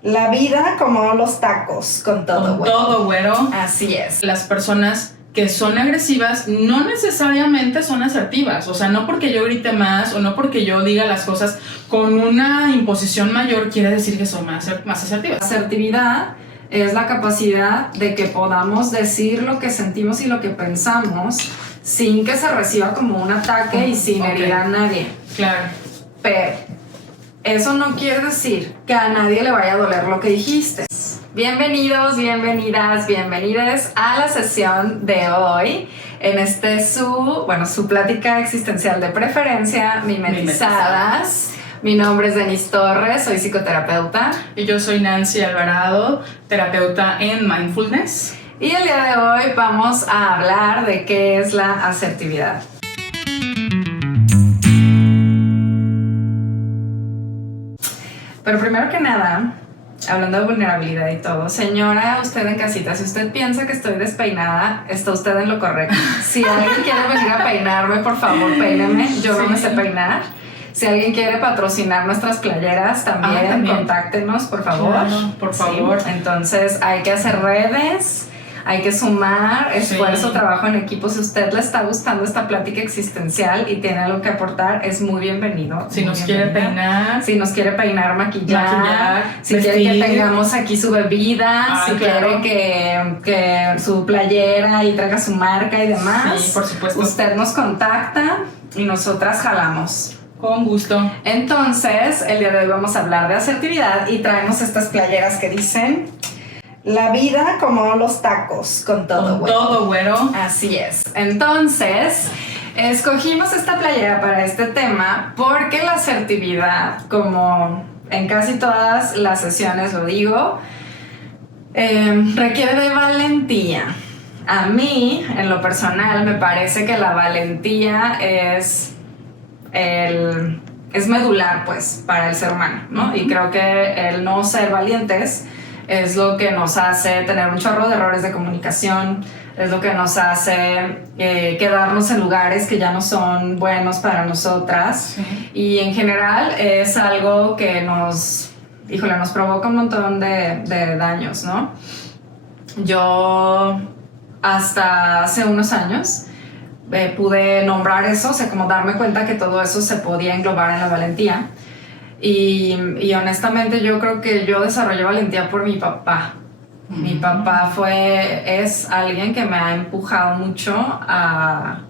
La vida como los tacos, con todo, güero. Con todo, güero. Así es. Las personas que son agresivas no necesariamente son asertivas. O sea, no porque yo grite más o no porque yo diga las cosas con una imposición mayor quiere decir que son más asertivas. Asertividad es la capacidad de que podamos decir lo que sentimos y lo que pensamos sin que se reciba como un ataque y sin herir a nadie. Claro. Pero eso no quiere decir que a nadie le vaya a doler lo que dijiste. Bienvenidos, bienvenidas, bienvenides a la sesión de hoy en su plática existencial de preferencia, Mimetizadas. Mi nombre es Denise Torres, soy psicoterapeuta. Y yo soy Nancy Alvarado, terapeuta en Mindfulness. Y el día de hoy vamos a hablar de qué es la asertividad. Pero primero que nada, hablando de vulnerabilidad y todo, señora, usted en casita, si usted piensa que estoy despeinada, está usted en lo correcto. Si alguien quiere venir a peinarme, por favor, peíneme. Yo no me sé peinar. Si alguien quiere patrocinar nuestras playeras, también contáctenos, por favor. Claro, por favor. Sí. Entonces, hay que hacer redes, hay que sumar esfuerzo, trabajo en equipo. Si a usted le está gustando esta plática existencial y tiene algo que aportar, es muy bienvenido. Si nos quiere peinar. Si nos quiere peinar, maquillar. Si vestir. Quiere que tengamos aquí su bebida. Si quiere que su playera y traiga su marca y demás. Sí, por supuesto. Usted nos contacta y nosotras jalamos. Con gusto. Entonces, el día de hoy vamos a hablar de asertividad y traemos estas playeras que dicen: la vida como los tacos, con todo, güero. Todo, güero. Así es. Entonces, escogimos esta playera para este tema porque la asertividad, como en casi todas las sesiones lo digo, requiere de valentía. A mí, en lo personal, me parece que la valentía es medular, pues, para el ser humano, ¿no? Y creo que el no ser valientes es lo que nos hace tener un chorro de errores de comunicación, es lo que nos hace quedarnos en lugares que ya no son buenos para nosotras. Sí. Y en general es algo que nos provoca un montón de daños, ¿no? Yo hasta hace unos años pude nombrar eso, o sea, como darme cuenta que todo eso se podía englobar en la valentía. Y honestamente yo creo que yo desarrollé valentía por mi papá. Mi papá es alguien que me ha empujado mucho a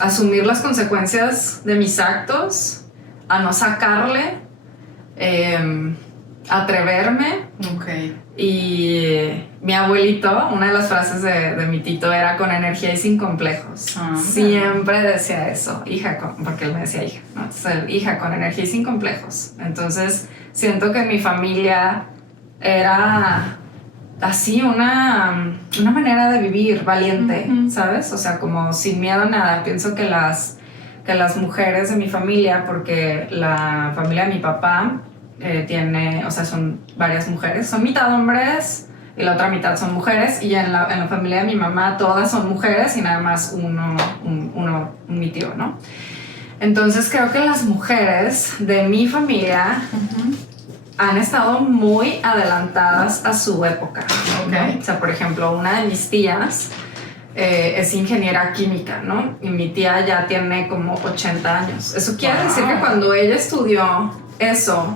asumir las consecuencias de mis actos, a no sacarle, atreverme. Okay. Y mi abuelito, una de las frases de mi tito era: con energía y sin complejos. Siempre decía eso, porque él me decía hija, ¿no? Entonces, hija, con energía y sin complejos. Entonces siento que en mi familia era así una manera de vivir valiente, ¿sabes? O sea, como sin miedo a nada. Pienso que las mujeres de mi familia, porque la familia de mi papá son varias mujeres, son mitad hombres y la otra mitad son mujeres, y en la familia de mi mamá todas son mujeres y nada más mi tío, ¿no? Entonces creo que las mujeres de mi familia han estado muy adelantadas a su época, ¿no? O sea, por ejemplo, una de mis tías es ingeniera química, ¿no? Y mi tía ya tiene como 80 años. Eso quiere decir que cuando ella estudió eso,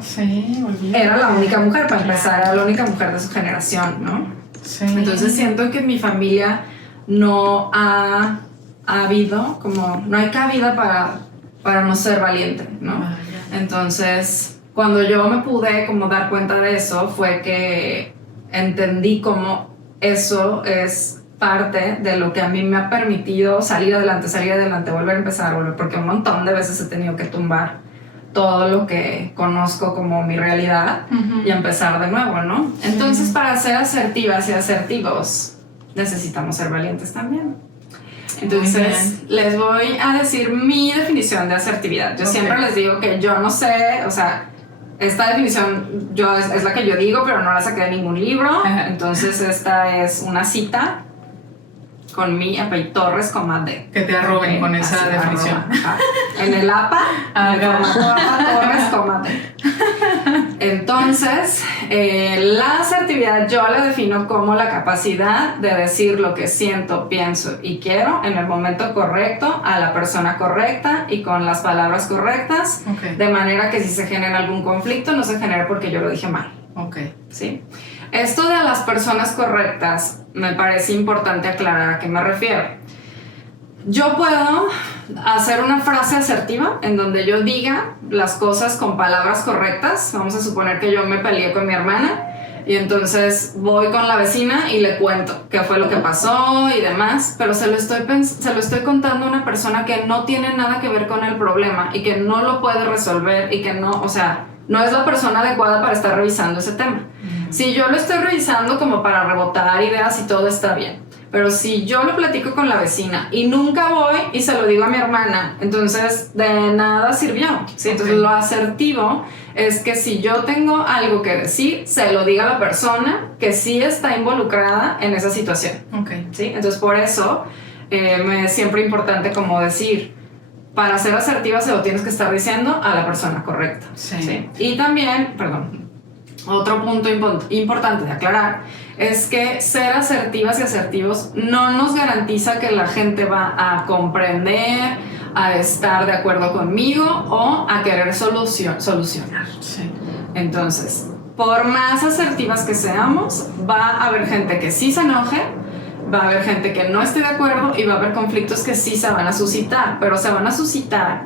era la única mujer, para empezar, era la única mujer de su generación, ¿no? Sí. Entonces siento que en mi familia no ha habido, como, no hay cabida para no ser valiente, ¿no? Entonces, cuando yo me pude como dar cuenta de eso, fue que entendí cómo eso es parte de lo que a mí me ha permitido salir adelante, volver a empezar, porque un montón de veces he tenido que tumbar todo lo que conozco como mi realidad y empezar de nuevo, ¿no? Entonces, para ser asertivas y asertivos, necesitamos ser valientes también. Entonces, les voy a decir mi definición de asertividad. Yo siempre les digo que yo no sé, o sea, esta definición es la que yo digo, pero no la saqué de ningún libro. Entonces, esta es una cita con mi apellido Torres, D. Que te arroben con esa definición. En el APA, Torres, D. Entonces, la asertividad yo la defino como la capacidad de decir lo que siento, pienso y quiero en el momento correcto, a la persona correcta y con las palabras correctas, de manera que si se genera algún conflicto no se genere porque yo lo dije mal. ¿Sí? Esto de las personas correctas me parece importante aclarar a qué me refiero. Yo puedo hacer una frase asertiva en donde yo diga las cosas con palabras correctas. Vamos a suponer que yo me peleé con mi hermana y entonces voy con la vecina y le cuento qué fue lo que pasó y demás, pero se lo estoy contando a una persona que no tiene nada que ver con el problema y que no lo puede resolver y que no, o sea, no es la persona adecuada para estar revisando ese tema. Si yo lo estoy revisando como para rebotar ideas y todo está bien. Pero si yo lo platico con la vecina y nunca voy y se lo digo a mi hermana, entonces de nada sirvió, ¿sí? Entonces lo asertivo es que si yo tengo algo que decir, se lo diga a la persona que sí está involucrada en esa situación. ¿Sí? Entonces por eso me es siempre importante como decir, para ser asertiva se lo tienes que estar diciendo a la persona correcta. ¿Sí? Y también, otro punto importante de aclarar es que ser asertivas y asertivos no nos garantiza que la gente va a comprender, a estar de acuerdo conmigo o a querer solucionar. Sí. Entonces, por más asertivas que seamos, va a haber gente que sí se enoje, va a haber gente que no esté de acuerdo y va a haber conflictos que sí se van a suscitar, pero se van a suscitar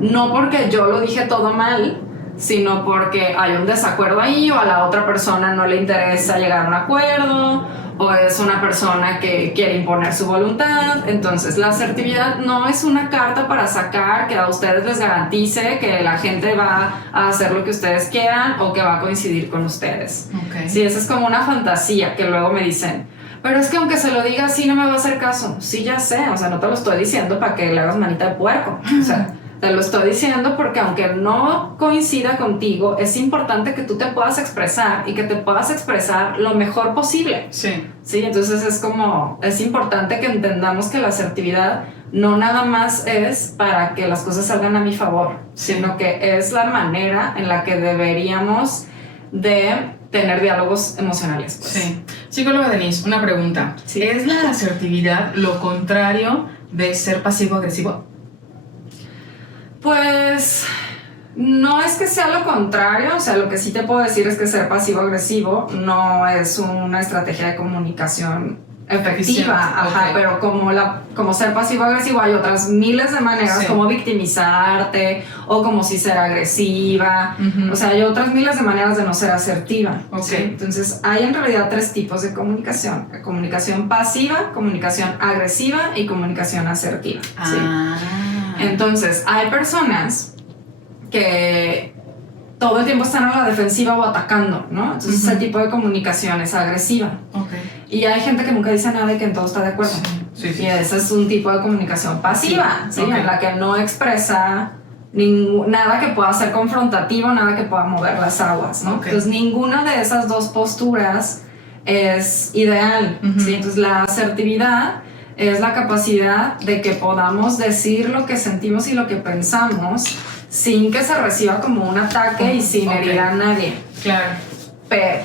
no porque yo lo dije todo mal, sino porque hay un desacuerdo ahí o a la otra persona no le interesa llegar a un acuerdo o es una persona que quiere imponer su voluntad. Entonces la asertividad no es una carta para sacar que a ustedes les garantice que la gente va a hacer lo que ustedes quieran o que va a coincidir con ustedes. Sí, esa es como una fantasía que luego me dicen, pero es que aunque se lo diga así no me va a hacer caso. Sí, ya sé, o sea, no te lo estoy diciendo para que le hagas manita de puerco, o sea, te lo estoy diciendo porque aunque no coincida contigo, es importante que tú te puedas expresar y que te puedas expresar lo mejor posible. Sí. Sí, entonces es importante que entendamos que la asertividad no nada más es para que las cosas salgan a mi favor, sino que es la manera en la que deberíamos de tener diálogos emocionales. Pues. Sí. Psicóloga Denise, una pregunta. Sí. ¿Es la asertividad lo contrario de ser pasivo-agresivo? Pues no es que sea lo contrario, o sea, lo que sí te puedo decir es que ser pasivo-agresivo no es una estrategia de comunicación efectiva, pero como ser pasivo-agresivo hay otras miles de maneras, como victimizarte o como si ser agresiva, o sea, hay otras miles de maneras de no ser asertiva. ¿Sí? Entonces hay en realidad 3 tipos de comunicación: comunicación pasiva, comunicación agresiva y comunicación asertiva. ¿Sí? Entonces, hay personas que todo el tiempo están a la defensiva o atacando, ¿no? Entonces, ese tipo de comunicación es agresiva. Y hay gente que nunca dice nada y que en todo está de acuerdo. Y ese es un tipo de comunicación pasiva, ¿sí? En la que no expresa nada que pueda ser confrontativo, nada que pueda mover las aguas, ¿no? Entonces, ninguna de esas dos posturas es ideal, ¿sí? Entonces, la asertividad es la capacidad de que podamos decir lo que sentimos y lo que pensamos sin que se reciba como un ataque y sin herir a nadie. Claro. Pero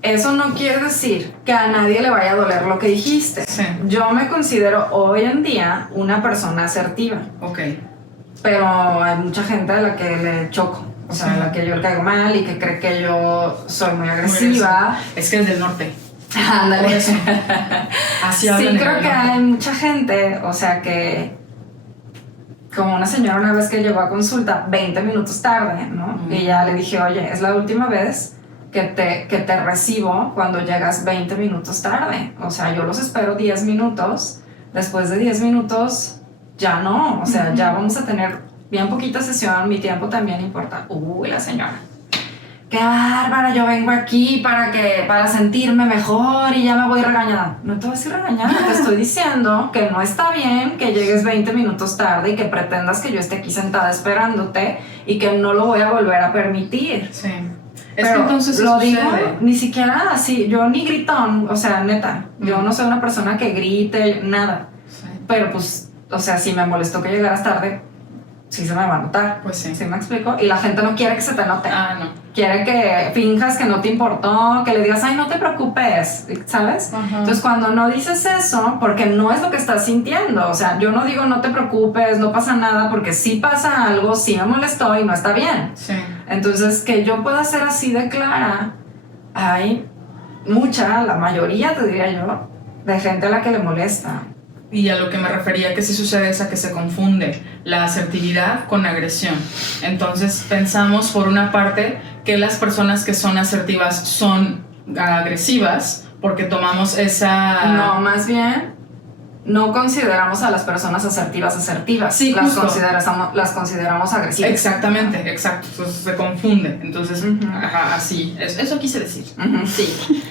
eso no quiere decir que a nadie le vaya a doler lo que dijiste. Yo me considero hoy en día una persona asertiva. Pero hay mucha gente a la que le choco. O sea, a la que yo le caigo mal y que cree que yo soy muy agresiva. Es que es del norte. Ándale. Así sí, creo que hay mucha gente, o sea, que como una señora una vez que llegó a consulta 20 minutos tarde, ¿no? Y ya le dije, oye, es la última vez que te recibo cuando llegas 20 minutos tarde. O sea, yo los espero 10 minutos. Después de 10 minutos, ya no. O sea, ya vamos a tener bien poquita sesión. Mi tiempo también importa. Uy, la señora. ¡Qué bárbara! Yo vengo aquí para sentirme mejor y ya me voy regañada. No te voy a decir regañada, te estoy diciendo que no está bien que llegues 20 minutos tarde y que pretendas que yo esté aquí sentada esperándote y que no lo voy a volver a permitir. Sí. Pero que entonces lo digo ni siquiera así, yo ni gritón, o sea, neta, yo no soy una persona que grite, nada. Pero pues, o sea, si me molestó que llegaras tarde, sí se me va a notar. Pues sí. ¿Sí me explico? Y la gente no quiere que se te note. No. quiere que finjas que no te importó, que le digas, ay, no te preocupes, ¿sabes? Ajá. Entonces, cuando no dices eso, porque no es lo que estás sintiendo, o sea, yo no digo no te preocupes, no pasa nada, porque sí pasa algo, sí me molestó y no está bien. Sí. Entonces, que yo pueda ser así de clara, hay mucha, la mayoría, te diría yo, de gente a la que le molesta. Y a lo que me refería que sí sucede es a que se confunde la asertividad con agresión. Entonces pensamos por una parte que las personas que son asertivas son agresivas porque tomamos esa... No, más bien no consideramos a las personas asertivas. Sí, las justo. consideramos agresivas. Exactamente, exacto. Entonces se confunde. Entonces, ajá, así. Eso quise decir. Sí.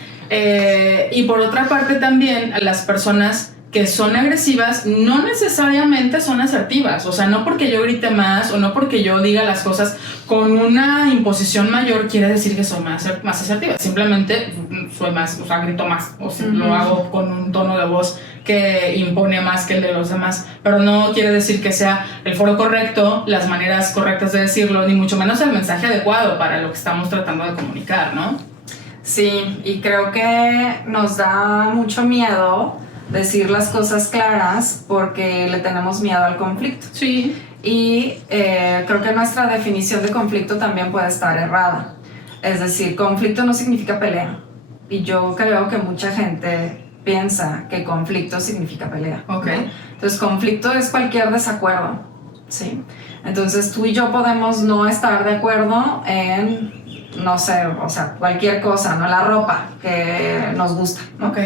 Y por otra parte también las personas que son agresivas no necesariamente son asertivas, o sea, no porque yo grite más o no porque yo diga las cosas con una imposición mayor quiere decir que soy más asertiva, simplemente soy más, o sea, grito más, o sea, lo hago con un tono de voz que impone más que el de los demás, pero no quiere decir que sea el foro correcto, las maneras correctas de decirlo, ni mucho menos el mensaje adecuado para lo que estamos tratando de comunicar, ¿no? Sí, y creo que nos da mucho miedo decir las cosas claras porque le tenemos miedo al conflicto. Sí. Y creo que nuestra definición de conflicto también puede estar errada. Es decir, conflicto no significa pelea. Y yo creo que mucha gente piensa que conflicto significa pelea. Ok. ¿No? Entonces, conflicto es cualquier desacuerdo. ¿Sí? Entonces, tú y yo podemos no estar de acuerdo en, no sé, o sea, cualquier cosa, ¿no? La ropa que nos gusta, ¿no? Ok.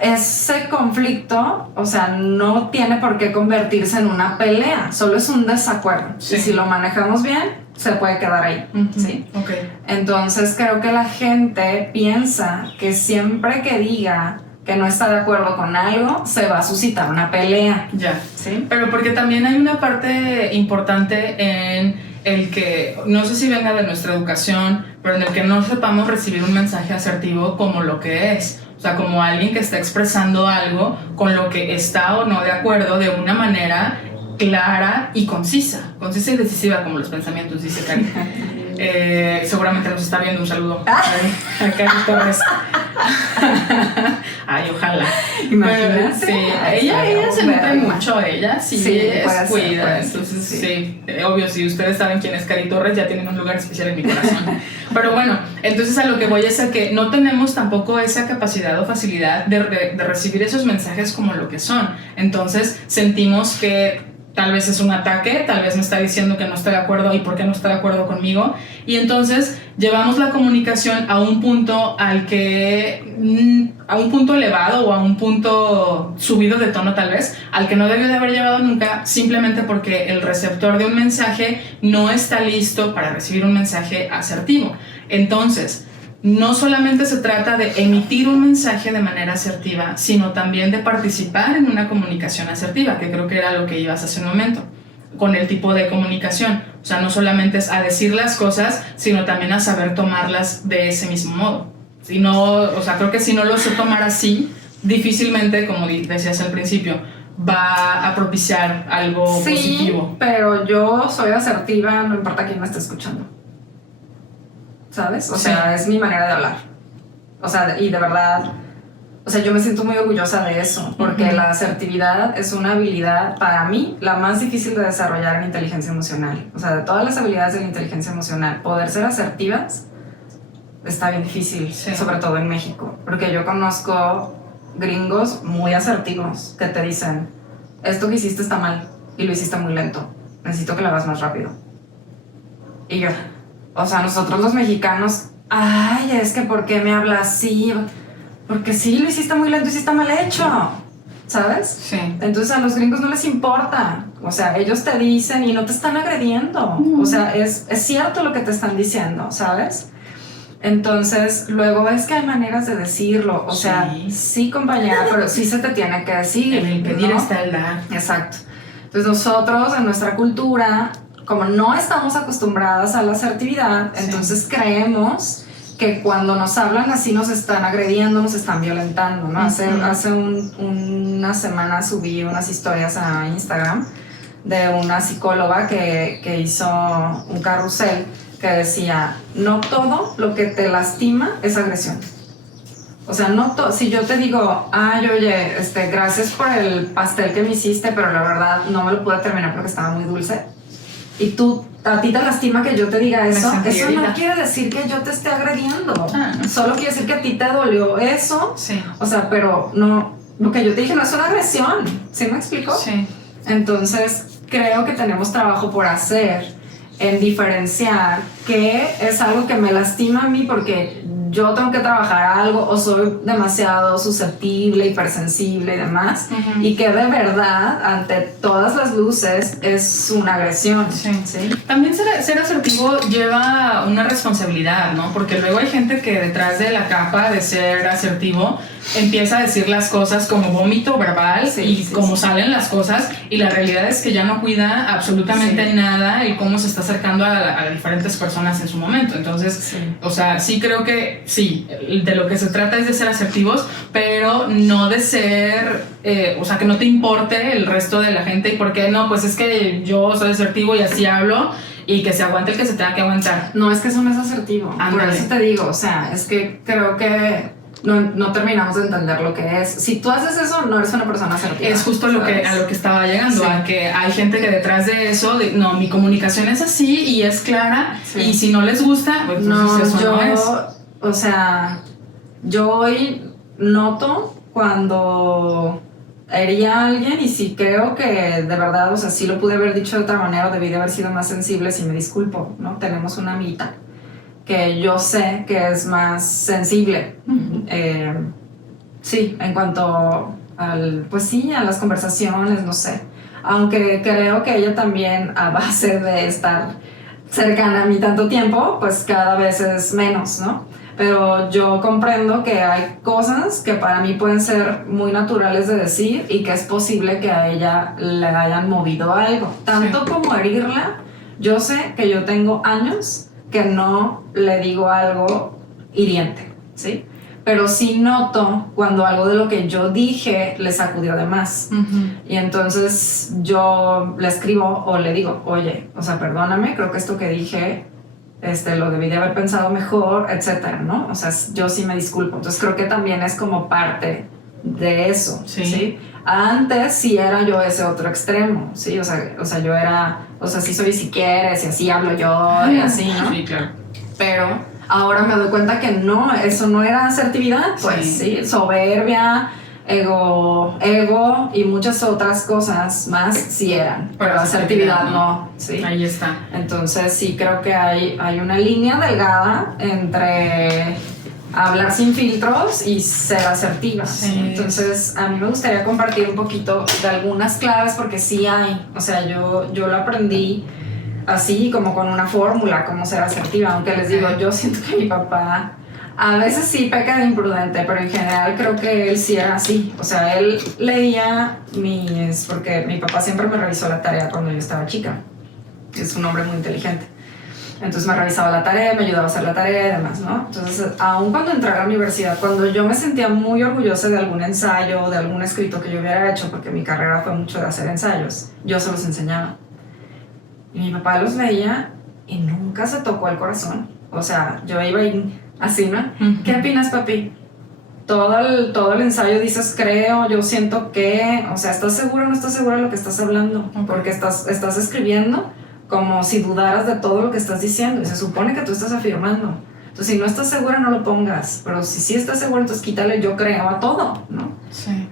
Ese conflicto, o sea, no tiene por qué convertirse en una pelea, solo es un desacuerdo. Sí. Y si lo manejamos bien, se puede quedar ahí. ¿Sí? Ok. Entonces creo que la gente piensa que siempre que diga que no está de acuerdo con algo, se va a suscitar una pelea. Ya. ¿Sí? Pero porque también hay una parte importante en el que, no sé si venga de nuestra educación, pero en el que no sepamos recibir un mensaje asertivo como lo que es. O sea, como alguien que está expresando algo con lo que está o no de acuerdo de una manera clara y concisa. Concisa y decisiva como los pensamientos, dice Cari. Seguramente nos está viendo, un saludo a Cari Torres. Ay, ojalá. Imagínate. Sí, ella se nutre mucho, ella sí, es cuida. Entonces, sí, obvio, si ustedes saben quién es Cari Torres, ya tienen un lugar especial en mi corazón. Pero bueno, entonces a lo que voy es a que no tenemos tampoco esa capacidad o facilidad de recibir esos mensajes como lo que son. Entonces sentimos que tal vez es un ataque, tal vez me está diciendo que no está de acuerdo y por qué no está de acuerdo conmigo. Y entonces llevamos la comunicación a un punto a un punto elevado o a un punto subido de tono tal vez, al que no debió de haber llevado nunca, simplemente porque el receptor de un mensaje no está listo para recibir un mensaje asertivo. Entonces, no solamente se trata de emitir un mensaje de manera asertiva, sino también de participar en una comunicación asertiva, que creo que era lo que ibas hace un momento, con el tipo de comunicación. O sea, no solamente es a decir las cosas, sino también a saber tomarlas de ese mismo modo. Si no, o sea, creo que si no lo sé tomar así, difícilmente, como decías al principio, va a propiciar algo positivo. Sí, pero yo soy asertiva, no importa quién me esté escuchando. ¿Sabes? O sea, es mi manera de hablar. O sea, y de verdad, o sea, yo me siento muy orgullosa de eso, porque la asertividad es una habilidad, para mí, la más difícil de desarrollar en inteligencia emocional. O sea, de todas las habilidades de la inteligencia emocional, poder ser asertivas está bien difícil, sobre todo en México, porque yo conozco gringos muy asertivos que te dicen, esto que hiciste está mal y lo hiciste muy lento, necesito que lo hagas más rápido. Y yo, o sea, nosotros los mexicanos, ay, es que ¿por qué me hablas así? Porque sí, lo hiciste muy lento y sí está mal hecho, ¿sabes? Sí. Entonces a los gringos no les importa, o sea, ellos te dicen y no te están agrediendo, o sea, es cierto lo que te están diciendo, ¿sabes? Entonces, luego es que hay maneras de decirlo, o sea, sí, compañera, pero sí se te tiene que decir. El impedir ¿no? está el dar. Exacto. Entonces nosotros, en nuestra cultura, como no estamos acostumbradas a la asertividad, entonces creemos que cuando nos hablan así nos están agrediendo, nos están violentando, ¿no? Hace una semana subí unas historias a Instagram de una psicóloga que hizo un carrusel que decía, no todo lo que te lastima es agresión. O sea, no si yo te digo, ay, oye, gracias por el pastel que me hiciste, pero la verdad no me lo pude terminar porque estaba muy dulce, y a ti te lastima que yo te diga eso no quiere decir que yo te esté agrediendo. Solo quiere decir que a ti te dolió eso. Sí. O sea, pero no, lo que yo te dije no es una agresión. ¿Sí me explico? Sí. Entonces, creo que tenemos trabajo por hacer en diferenciar qué es algo que me lastima a mí porque yo tengo que trabajar algo o soy demasiado susceptible, hipersensible y demás, y que de verdad, ante todas las luces, es una agresión. Sí. ¿Sí? También ser asertivo lleva una responsabilidad, ¿no? Porque luego hay gente que detrás de la capa de ser asertivo empieza a decir las cosas como vómito verbal como salen las cosas, y la realidad es que ya no cuida absolutamente nada y cómo se está acercando a diferentes personas en su momento. Entonces, o sea, sí creo que sí, de lo que se trata es de ser asertivos, pero no de ser, o sea, que no te importe el resto de la gente, y porque no, pues es que yo soy asertivo y así hablo, y que se aguante el que se tenga que aguantar. No, es que eso no es asertivo. Ándale. Por eso te digo, o sea, es que creo que no terminamos de entender lo que es. Si tú haces eso, no eres una persona asertiva. Es justo a lo que estaba llegando, a que hay gente que detrás de eso, no, mi comunicación es así y es clara, y si no les gusta, pues eso no es. O sea, yo hoy noto cuando hería a alguien, y si creo que de verdad, o sea, sí lo pude haber dicho de otra manera, o debí de haber sido más sensible, si me disculpo, ¿no? Tenemos una amiguita que yo sé que es más sensible. Sí, en cuanto a las conversaciones, no sé. Aunque creo que ella también, a base de estar cercana a mí tanto tiempo, pues cada vez es menos, ¿no? Pero yo comprendo que hay cosas que para mí pueden ser muy naturales de decir, y que es posible que a ella le hayan movido algo. Tanto como herirla, yo sé que yo tengo años que no le digo algo hiriente, ¿sí? Pero sí noto cuando algo de lo que yo dije le sacudió de más. Y entonces yo le escribo o le digo, oye, o sea, perdóname, creo que esto que dije lo debí de haber pensado mejor, etcétera, ¿no? O sea, yo sí me disculpo. Entonces creo que también es como parte de eso, ¿sí? Antes sí era yo ese otro extremo, ¿sí? O sea, yo era, o sea, sí soy si quieres, y así hablo yo, y así, ¿no? Sí, claro. Pero ahora me doy cuenta que no, eso no era asertividad, pues, ¿sí? Soberbia, ego y muchas otras cosas más sí eran, pero asertividad no, ¿sí? Ahí está. Entonces sí creo que hay una línea delgada entre hablar sin filtros y ser asertivas. Sí. Entonces a mí me gustaría compartir un poquito de algunas claves, porque sí hay, o sea, yo lo aprendí así como con una fórmula, como ser asertiva, aunque les digo, yo siento que mi papá a veces sí peca de imprudente, pero en general creo que él sí era así. O sea, él leía porque mi papá siempre me revisó la tarea cuando yo estaba chica. Es un hombre muy inteligente. Entonces me revisaba la tarea, me ayudaba a hacer la tarea y demás, ¿no? Entonces, aun cuando entré a la universidad, cuando yo me sentía muy orgullosa de algún ensayo, de algún escrito que yo hubiera hecho, porque mi carrera fue mucho de hacer ensayos, yo se los enseñaba. Y mi papá los leía y nunca se tocó el corazón. O sea, yo iba así, ¿no? ¿Qué opinas, papi? Todo el ensayo dices, creo, yo siento que, o sea, ¿estás seguro o no estás segura de lo que estás hablando? Porque estás escribiendo como si dudaras de todo lo que estás diciendo, y se supone que tú estás afirmando. Entonces, si no estás segura, no lo pongas, pero si sí estás segura, entonces quítale yo creo a todo, ¿no? Sí.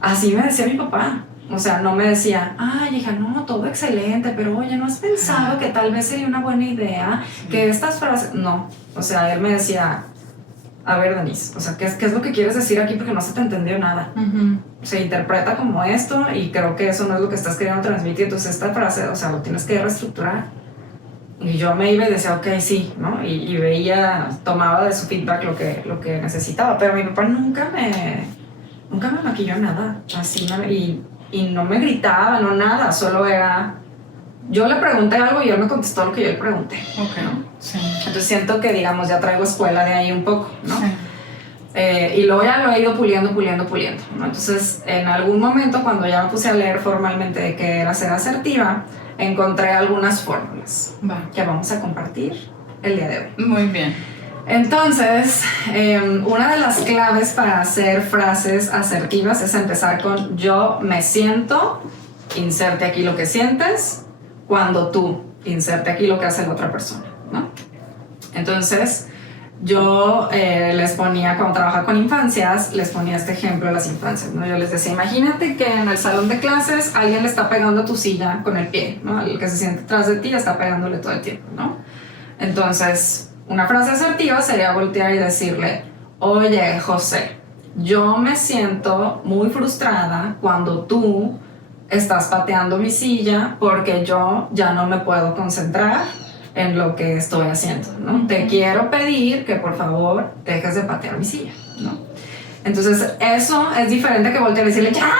Así me decía mi papá. O sea, no me decía, ay, hija, no, todo excelente, pero oye, ¿no has pensado que tal vez sería una buena idea que estas frases...? No, o sea, él me decía, a ver, Denise, o sea, ¿qué es lo que quieres decir aquí? Porque no se te entendió nada. Se interpreta como esto, y creo que eso no es lo que estás queriendo transmitir, entonces esta frase, o sea, lo tienes que reestructurar. Y yo me iba y decía, ok, sí, ¿no? Y veía, tomaba de su feedback lo que necesitaba, pero mi papá nunca me maquilló nada, así, y no me gritaba, no nada, solo era... Yo le pregunté algo y él me contestó lo que yo le pregunté, ¿no? Sí. Entonces siento que, digamos, ya traigo escuela de ahí un poco, ¿no? Sí. Y luego ya lo he ido puliendo, ¿no? Entonces, en algún momento, cuando ya me puse a leer formalmente de qué era ser asertiva, encontré algunas fórmulas Va. que vamos a compartir el día de hoy. Muy bien. Entonces, una de las claves para hacer frases asertivas es empezar con yo me siento, inserte aquí lo que sientes, cuando tú, inserte aquí lo que hace la otra persona, ¿no? Entonces, yo les ponía, cuando trabajaba con infancias, les ponía este ejemplo a las infancias, ¿no? Yo les decía, imagínate que en el salón de clases alguien le está pegando a tu silla con el pie, ¿no? El que se siente atrás de ti está pegándole todo el tiempo, ¿no? Entonces, una frase asertiva sería voltear y decirle, oye, José, yo me siento muy frustrada cuando tú estás pateando mi silla porque yo ya no me puedo concentrar en lo que estoy haciendo, ¿no? Te quiero pedir que por favor dejes de patear mi silla, ¿no? Entonces eso es diferente que voltear y decirle, ya,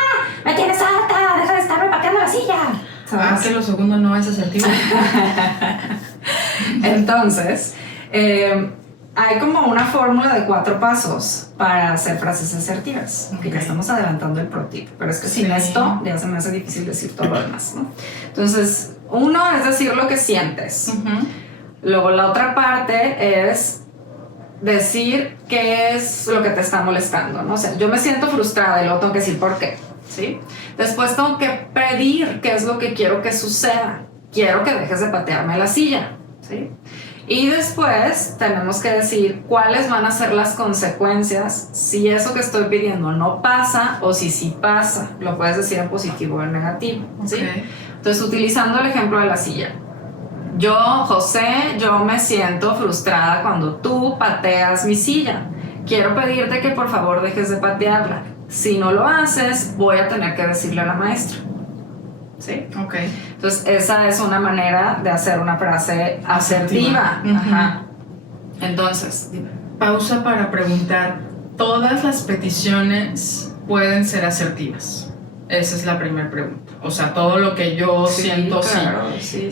me tienes harta, deja de estarme pateando la silla, ¿sabes? Que lo segundo no es asertivo. Entonces, hay como una fórmula de 4 pasos para hacer frases asertivas, que ya estamos adelantando el pro tip, pero es que sin esto ya se me hace difícil decir todo lo demás, ¿no? Entonces, uno es decir lo que sientes. Luego la otra parte es decir qué es lo que te está molestando, ¿no? O sea, yo me siento frustrada y luego tengo que decir por qué, ¿sí? Después tengo que pedir qué es lo que quiero que suceda. Quiero que dejes de patearme la silla, ¿sí? Y después tenemos que decir cuáles van a ser las consecuencias si eso que estoy pidiendo no pasa o si sí pasa. Lo puedes decir en positivo o en negativo, ¿sí? Okay. Entonces, utilizando el ejemplo de la silla. Yo, José, yo me siento frustrada cuando tú pateas mi silla. Quiero pedirte que por favor dejes de patearla. Si no lo haces, voy a tener que decirle a la maestra, ¿sí? Ok. Entonces, esa es una manera de hacer una frase asertiva. Ajá. Entonces, dime. Pausa para preguntar, ¿todas las peticiones pueden ser asertivas? Esa es la primera pregunta. O sea, todo lo que yo siento, claro, sí.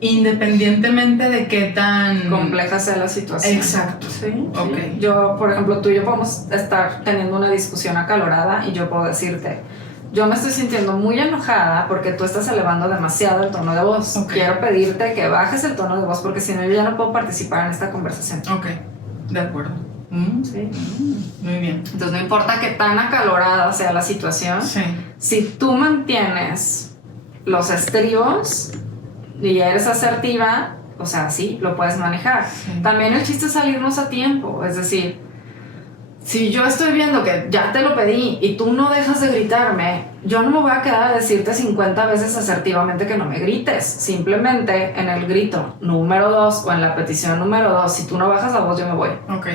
Independientemente de qué tan compleja sea la situación. Exacto. Sí. Ok. Yo, por ejemplo, tú y yo podemos estar teniendo una discusión acalorada y yo puedo decirte, yo me estoy sintiendo muy enojada porque tú estás elevando demasiado el tono de voz. Okay. Quiero pedirte que bajes el tono de voz porque si no yo ya no puedo participar en esta conversación. Ok, de acuerdo. Sí. Muy bien. Entonces no importa qué tan acalorada sea la situación, Sí. si tú mantienes los estribos y eres asertiva, o sea, sí, lo puedes manejar. Sí. También el chiste es salirnos a tiempo, es decir, si yo estoy viendo que ya te lo pedí y tú no dejas de gritarme, yo no me voy a quedar a decirte 50 veces asertivamente que no me grites. Simplemente en el grito número 2 o en la petición número 2, si tú no bajas la voz, yo me voy. Ok.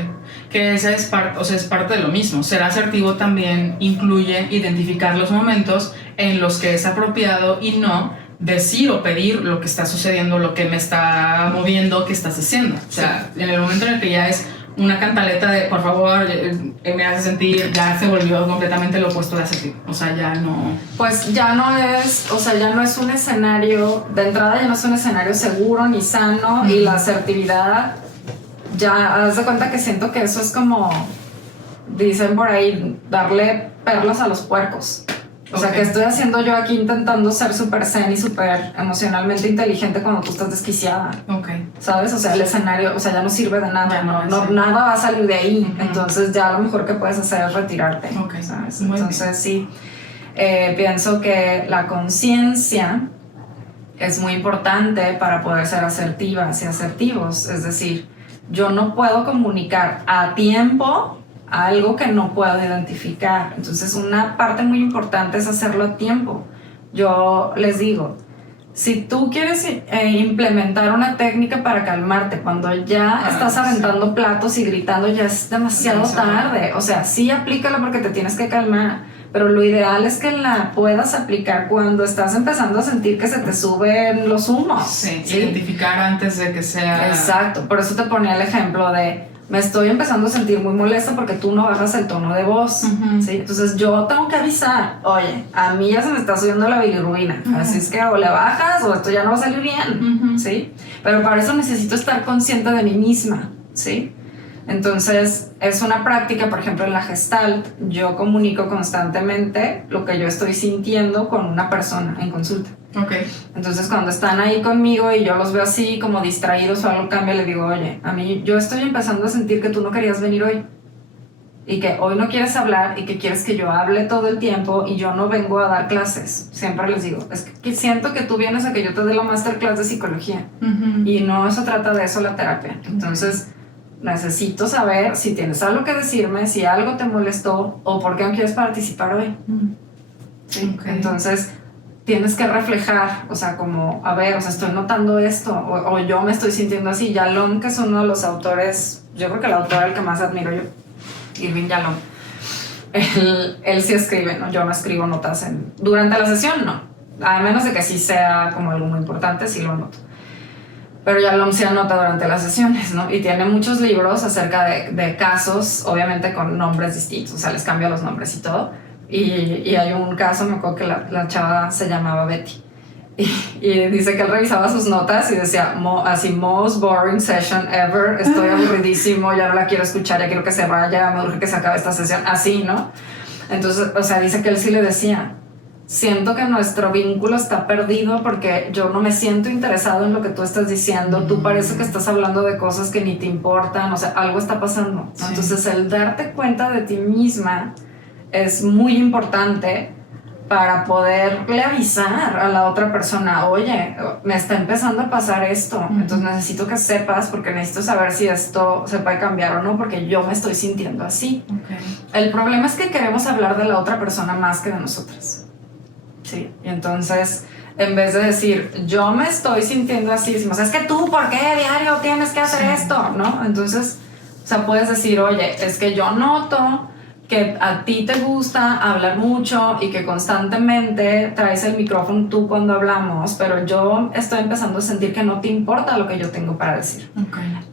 Que esa es parte, o sea, es parte de lo mismo. Ser asertivo también incluye identificar los momentos en los que es apropiado y no decir o pedir lo que está sucediendo, lo que me está moviendo, que estás haciendo. O sea, en el momento en el que ya es una cantaleta de por favor, me hace sentir, ya se volvió completamente lo opuesto de asertivo. O sea, ya no. Pues ya no es, o sea, ya no es un escenario, de entrada ya no es un escenario seguro ni sano, y la asertividad, ya haz de cuenta que siento que eso es como, dicen por ahí, darle perlas a los puercos. O sea, que estoy haciendo yo aquí intentando ser súper zen y súper emocionalmente inteligente cuando tú estás desquiciada. Ok. ¿Sabes? O sea, el escenario, o sea, ya no sirve de nada. Nada va a salir de ahí. Entonces ya lo mejor que puedes hacer es retirarte. Ok. ¿Sabes? Muy Entonces sí, pienso que la conciencia es muy importante para poder ser asertivas y asertivos. Es decir, yo no puedo comunicar a tiempo algo que no puedo identificar. Entonces una parte muy importante es hacerlo a tiempo. Yo les digo, si tú quieres implementar una técnica para calmarte cuando ya estás aventando platos y gritando, ya es demasiado tarde. O sea, sí aplícala porque te tienes que calmar, pero lo ideal es que la puedas aplicar cuando estás empezando a sentir que se te suben los humos. Sí, identificar antes de que sea... Exacto, por eso te ponía el ejemplo de me estoy empezando a sentir muy molesta porque tú no bajas el tono de voz, ¿sí? Entonces yo tengo que avisar, oye, a mí ya se me está subiendo la bilirrubina, así es que o le bajas o esto ya no va a salir bien, ¿sí? Pero para eso necesito estar consciente de mí misma, ¿sí? Entonces, es una práctica, por ejemplo, en la Gestalt, yo comunico constantemente lo que yo estoy sintiendo con una persona en consulta. Okay. Entonces, cuando están ahí conmigo y yo los veo así como distraídos o algo cambia, le digo, oye, a mí yo estoy empezando a sentir que tú no querías venir hoy y que hoy no quieres hablar y que quieres que yo hable todo el tiempo y yo no vengo a dar clases. Siempre les digo, es que siento que tú vienes a que yo te dé la masterclass de psicología y no se trata de eso la terapia. Entonces, necesito saber si tienes algo que decirme, si algo te molestó o por qué no quieres participar hoy. ¿Sí? Entonces, tienes que reflejar, o sea, como, a ver, o sea, estoy notando esto, o yo me estoy sintiendo así. Yalom, que es uno de los autores, yo creo que el autor al que más admiro yo, Irving Yalom, él sí escribe, ¿no? Yo no escribo notas durante la sesión, no. A menos de que sí sea como algo muy importante, sí lo anoto. Pero Yalom sí anota durante las sesiones, ¿no? Y tiene muchos libros acerca de casos, obviamente con nombres distintos, o sea, les cambia los nombres y todo. Y hay un caso, me acuerdo que la chava se llamaba Betty. Y dice que él revisaba sus notas y decía, así, most boring session ever, estoy aburridísimo, ya no la quiero escuchar, ya quiero que se vaya, me urge que se acabe esta sesión, así, ¿no? Entonces, o sea, dice que él sí le decía, siento que nuestro vínculo está perdido porque yo no me siento interesado en lo que tú estás diciendo, tú parece que estás hablando de cosas que ni te importan, o sea, algo está pasando, ¿no? Sí. Entonces, el darte cuenta de ti misma es muy importante para poderle avisar a la otra persona, oye, me está empezando a pasar esto, entonces necesito que sepas porque necesito saber si esto se puede cambiar o no porque yo me estoy sintiendo así. El problema es que queremos hablar de la otra persona más que de nosotras. Sí, y entonces en vez de decir, yo me estoy sintiendo así, decimos, es que tú, ¿por qué diario tienes que hacer esto? ¿No? Entonces, o sea, puedes decir, oye, es que yo noto que a ti te gusta hablar mucho y que constantemente traes el micrófono tú cuando hablamos, pero yo estoy empezando a sentir que no te importa lo que yo tengo para decir.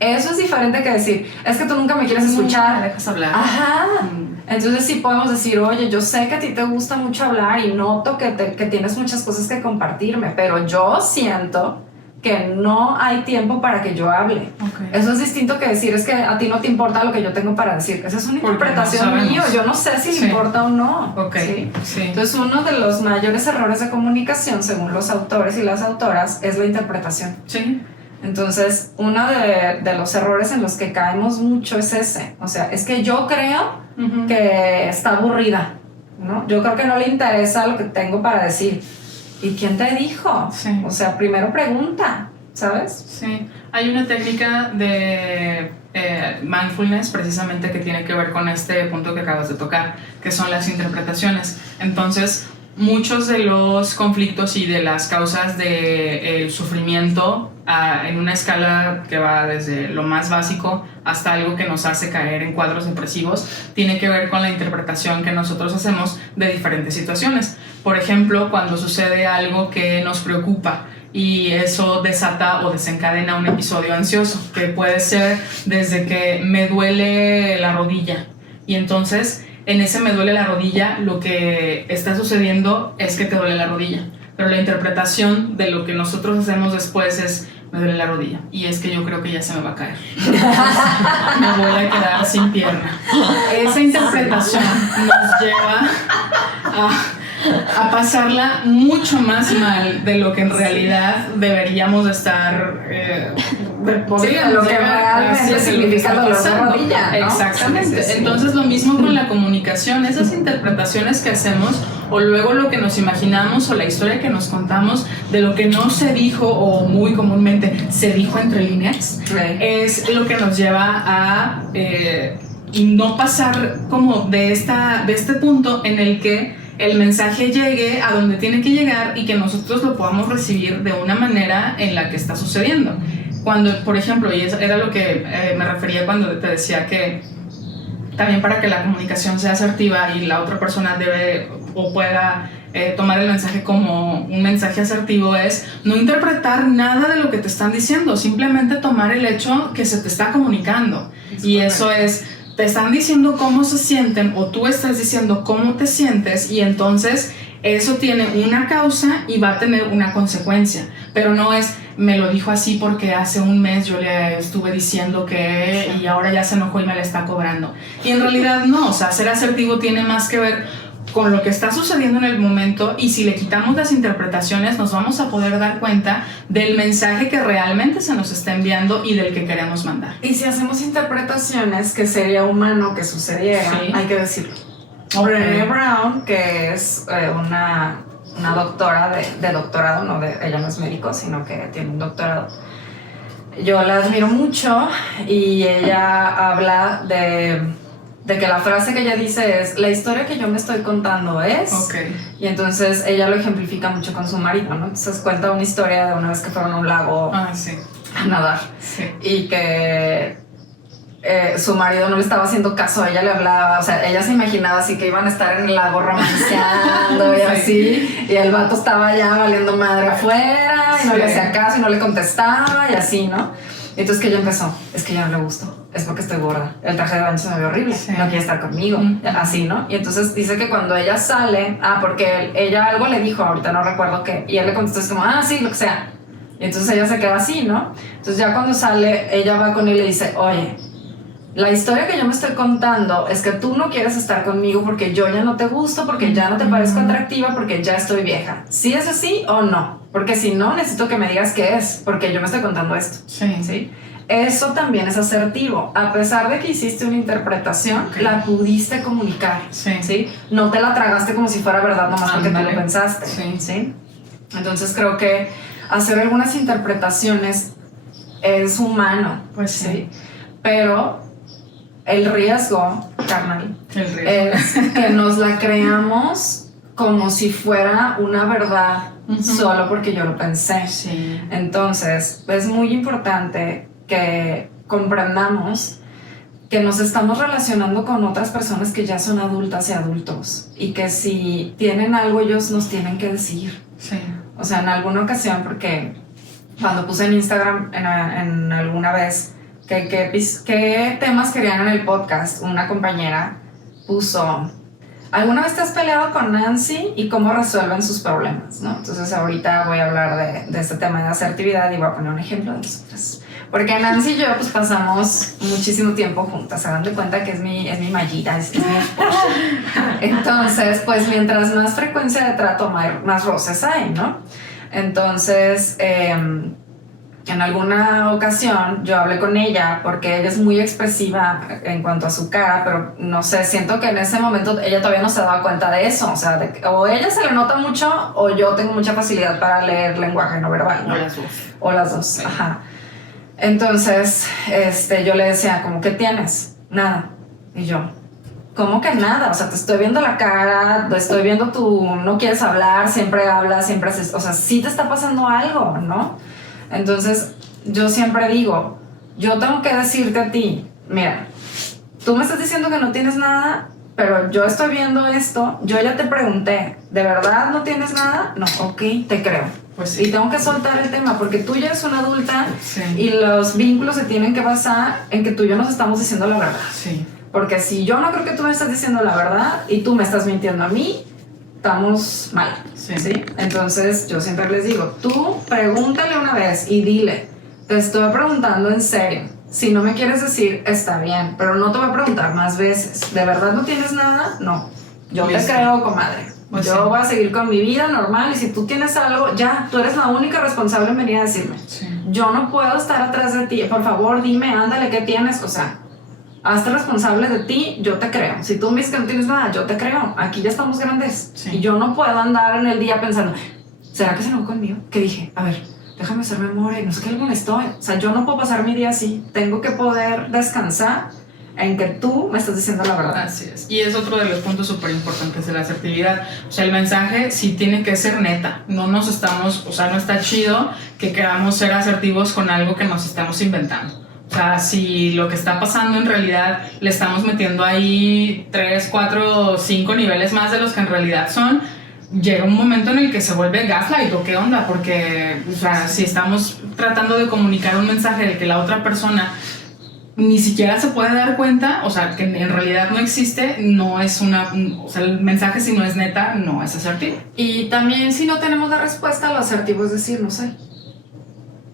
Eso es diferente que decir, es que tú nunca me quieres escuchar. Nunca me dejas hablar. Ajá. Entonces sí podemos decir, oye, yo sé que a ti te gusta mucho hablar y noto que tienes muchas cosas que compartirme, pero yo siento que no hay tiempo para que yo hable. Eso es distinto que decir, es que a ti no te importa lo que yo tengo para decir. Esa es una interpretación mía, yo no sé si le importa o no. ¿Sí? Entonces, uno de los mayores errores de comunicación, según los autores y las autoras, es la interpretación. Entonces, uno de los errores en los que caemos mucho es ese. O sea, es que yo creo que está aburrida, ¿no? Yo creo que no le interesa lo que tengo para decir. ¿Y quién te dijo? O sea, primero pregunta, ¿sabes? Sí, hay una técnica de mindfulness precisamente que tiene que ver con este punto que acabas de tocar, que son las interpretaciones. Entonces, muchos de los conflictos y de las causas del sufrimiento en una escala que va desde lo más básico hasta algo que nos hace caer en cuadros depresivos, tiene que ver con la interpretación que nosotros hacemos de diferentes situaciones. Por ejemplo, cuando sucede algo que nos preocupa y eso desata o desencadena un episodio ansioso, que puede ser desde que me duele la rodilla y entonces en ese me duele la rodilla lo que está sucediendo es que te duele la rodilla, pero la interpretación de lo que nosotros hacemos después es me duele la rodilla y es que yo creo que ya se me va a caer, me voy a quedar sin pierna. Esa interpretación nos lleva a pasarla mucho más mal de lo que en realidad deberíamos estar lo que realmente significa dolor de rodilla, ¿no? Exactamente. Sí. Entonces lo mismo con la comunicación, esas interpretaciones que hacemos o luego lo que nos imaginamos o la historia que nos contamos de lo que no se dijo o muy comúnmente se dijo entre líneas, es lo que nos lleva a y no pasar como de este punto en el que el mensaje llegue a donde tiene que llegar y que nosotros lo podamos recibir de una manera en la que está sucediendo. Cuando, por ejemplo, y eso era lo que me refería cuando te decía que también para que la comunicación sea asertiva y la otra persona debe o pueda tomar el mensaje como un mensaje asertivo es no interpretar nada de lo que te están diciendo, simplemente tomar el hecho que se te está comunicando. Y eso es, te están diciendo cómo se sienten o tú estás diciendo cómo te sientes y entonces eso tiene una causa y va a tener una consecuencia, pero no es, me lo dijo así porque hace un mes yo le estuve diciendo que y ahora ya se enojó y me la está cobrando. Y en realidad no, o sea, ser asertivo tiene más que ver con lo que está sucediendo en el momento, y si le quitamos las interpretaciones nos vamos a poder dar cuenta del mensaje que realmente se nos está enviando y del que queremos mandar. Y si hacemos interpretaciones que sería humano que sucediera, sí, hay que decirlo. Brené Brown, que es una doctora de doctorado, ella no es médico, sino que tiene un doctorado. Yo la admiro mucho y ella habla de que la frase que ella dice es: la historia que yo me estoy contando es... Okay. Y entonces ella lo ejemplifica mucho con su marido, ¿no? Entonces cuenta una historia de una vez que fueron a un lago sí, a nadar. Sí. Y que su marido no le estaba haciendo caso, ella le hablaba, o sea, ella se imaginaba así que iban a estar en el lago romanceando y sí, así, y el vato estaba ya valiendo madre afuera y no le hacía caso y no le contestaba y así, ¿no? Y entonces que ella empezó: es que ya no le gustó, es porque estoy gorda, el traje de baño se me ve horrible, sí, no quiere estar conmigo, así, ¿no? Y entonces dice que cuando ella sale, porque ella algo le dijo, ahorita no recuerdo qué, y él le contestó, es como: sí, lo que sea. Y entonces ella se queda así, ¿no? Entonces ya cuando sale, ella va con él y le dice: oye, la historia que yo me estoy contando es que tú no quieres estar conmigo porque yo ya no te gusto, porque ya no te parezco atractiva, porque ya estoy vieja. ¿Sí es así o no? Porque si no, necesito que me digas qué es, porque yo me estoy contando esto. Sí. ¿Sí? Eso también es asertivo. A pesar de que hiciste una interpretación, la pudiste comunicar. Sí. ¿Sí? No te la tragaste como si fuera verdad nomás porque tú lo pensaste. Sí. ¿Sí? Entonces creo que hacer algunas interpretaciones es humano. Pues sí. Pero el riesgo, carnal, es que nos la creamos como si fuera una verdad, solo porque yo lo pensé. Sí. Entonces, es muy importante que comprendamos que nos estamos relacionando con otras personas que ya son adultas y adultos, y que si tienen algo ellos nos tienen que decir. Sí. O sea, en alguna ocasión, porque cuando puse en Instagram en alguna vez ¿qué temas querían en el podcast? Una compañera puso: ¿alguna vez te has peleado con Nancy y cómo resuelven sus problemas? ¿No? Entonces ahorita voy a hablar de este tema de asertividad y voy a poner un ejemplo de nosotras. Porque Nancy y yo pues pasamos muchísimo tiempo juntas, se dan de cuenta que es mi mallita, es mi esposa. Entonces, pues mientras más frecuencia de trato, más roces hay, ¿no? Entonces, en alguna ocasión yo hablé con ella porque ella es muy expresiva en cuanto a su cara, pero no sé, siento que en ese momento ella todavía no se daba cuenta de eso, o sea, o ella se le nota mucho o yo tengo mucha facilidad para leer lenguaje no verbal, ¿no? O las dos. Sí. Ajá. Entonces, yo le decía, ¿cómo que tienes? Nada. Y yo, ¿cómo que nada? O sea, te estoy viendo la cara, te estoy viendo tú, no quieres hablar, siempre hablas, siempre haces, o sea, sí te está pasando algo, ¿no? Entonces, yo siempre digo, yo tengo que decirte a ti, mira, tú me estás diciendo que no tienes nada, pero yo estoy viendo esto, yo ya te pregunté, ¿de verdad no tienes nada? No, ok, te creo. Pues sí. Y tengo que soltar el tema, porque tú ya eres una adulta, sí, y los vínculos se tienen que basar en que tú y yo nos estamos diciendo la verdad. Sí. Porque si yo no creo que tú me estás diciendo la verdad y tú me estás mintiendo a mí, estamos mal. Sí. ¿Sí? Entonces yo siempre les digo, tú pregúntale una vez y dile, te estoy preguntando en serio, si no me quieres decir está bien, pero no te voy a preguntar más veces, ¿de verdad no tienes nada? No, yo te creo, comadre, pues yo voy a seguir con mi vida normal, y si tú tienes algo, ya, tú eres la única responsable en venir a decirme. Sí. Yo no puedo estar atrás de ti, por favor dime, ándale, ¿qué tienes? O sea, hazte responsable de ti, yo te creo. Si tú me dices que no tienes nada, yo te creo. Aquí ya estamos grandes. Sí. Y yo no puedo andar en el día pensando, ¿será que se enojó conmigo? ¿Qué dije? A ver, déjame hacer memoria y no sé qué le molestó. O sea, yo no puedo pasar mi día así. Tengo que poder descansar en que tú me estás diciendo la verdad. Así es. Y es otro de los puntos súper importantes de la asertividad. O sea, el mensaje sí tiene que ser neta. No nos estamos, o sea, no está chido que queramos ser asertivos con algo que nos estamos inventando. O sea, si lo que está pasando en realidad le estamos metiendo ahí 3, 4, 5 niveles más de los que en realidad son, llega un momento en el que se vuelve gaslight o qué onda, porque, o sea, si estamos tratando de comunicar un mensaje de que la otra persona ni siquiera se puede dar cuenta, o sea, que en realidad no existe, no es o sea, el mensaje si no es neta, no es asertivo. Y también si no tenemos la respuesta, lo asertivo es decir, no sé.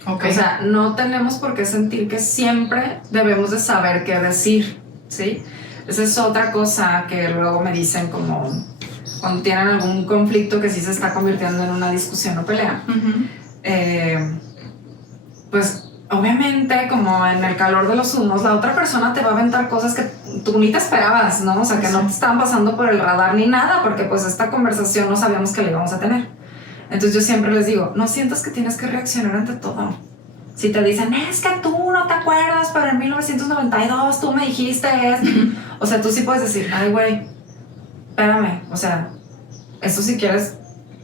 Okay. O sea, no tenemos por qué sentir que siempre debemos de saber qué decir, ¿sí? Esa es otra cosa que luego me dicen como cuando tienen algún conflicto que sí se está convirtiendo en una discusión o pelea. Pues obviamente, como en el calor de los humos, la otra persona te va a aventar cosas que tú ni te esperabas, ¿no? O sea, que no te estaban pasando por el radar ni nada, porque pues esta conversación no sabíamos que la íbamos a tener. Entonces yo siempre les digo, no sientas que tienes que reaccionar ante todo. Si te dicen, es que tú no te acuerdas, pero en 1992 tú me dijiste esto. O sea, tú sí puedes decir, ay, güey, espérame, o sea, esto si quieres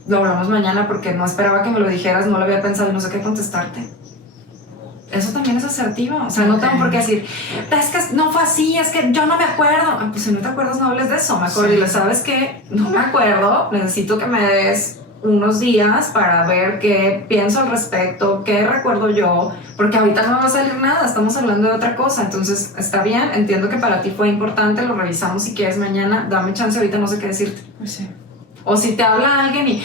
lo hablamos mañana porque no esperaba que me lo dijeras, no lo había pensado y no sé qué contestarte. Eso también es asertivo, o sea, no tengo por qué decir, es que no fue así, es que yo no me acuerdo. Pues si no te acuerdas, no hables de eso, mejor dile, ¿sabes qué? No me acuerdo, necesito que me des unos días para ver qué pienso al respecto, qué recuerdo yo, porque ahorita no va a salir nada, estamos hablando de otra cosa. Entonces está bien, entiendo que para ti fue importante, lo revisamos si quieres mañana, dame chance, ahorita no sé qué decirte. Pues sí. O si te habla alguien y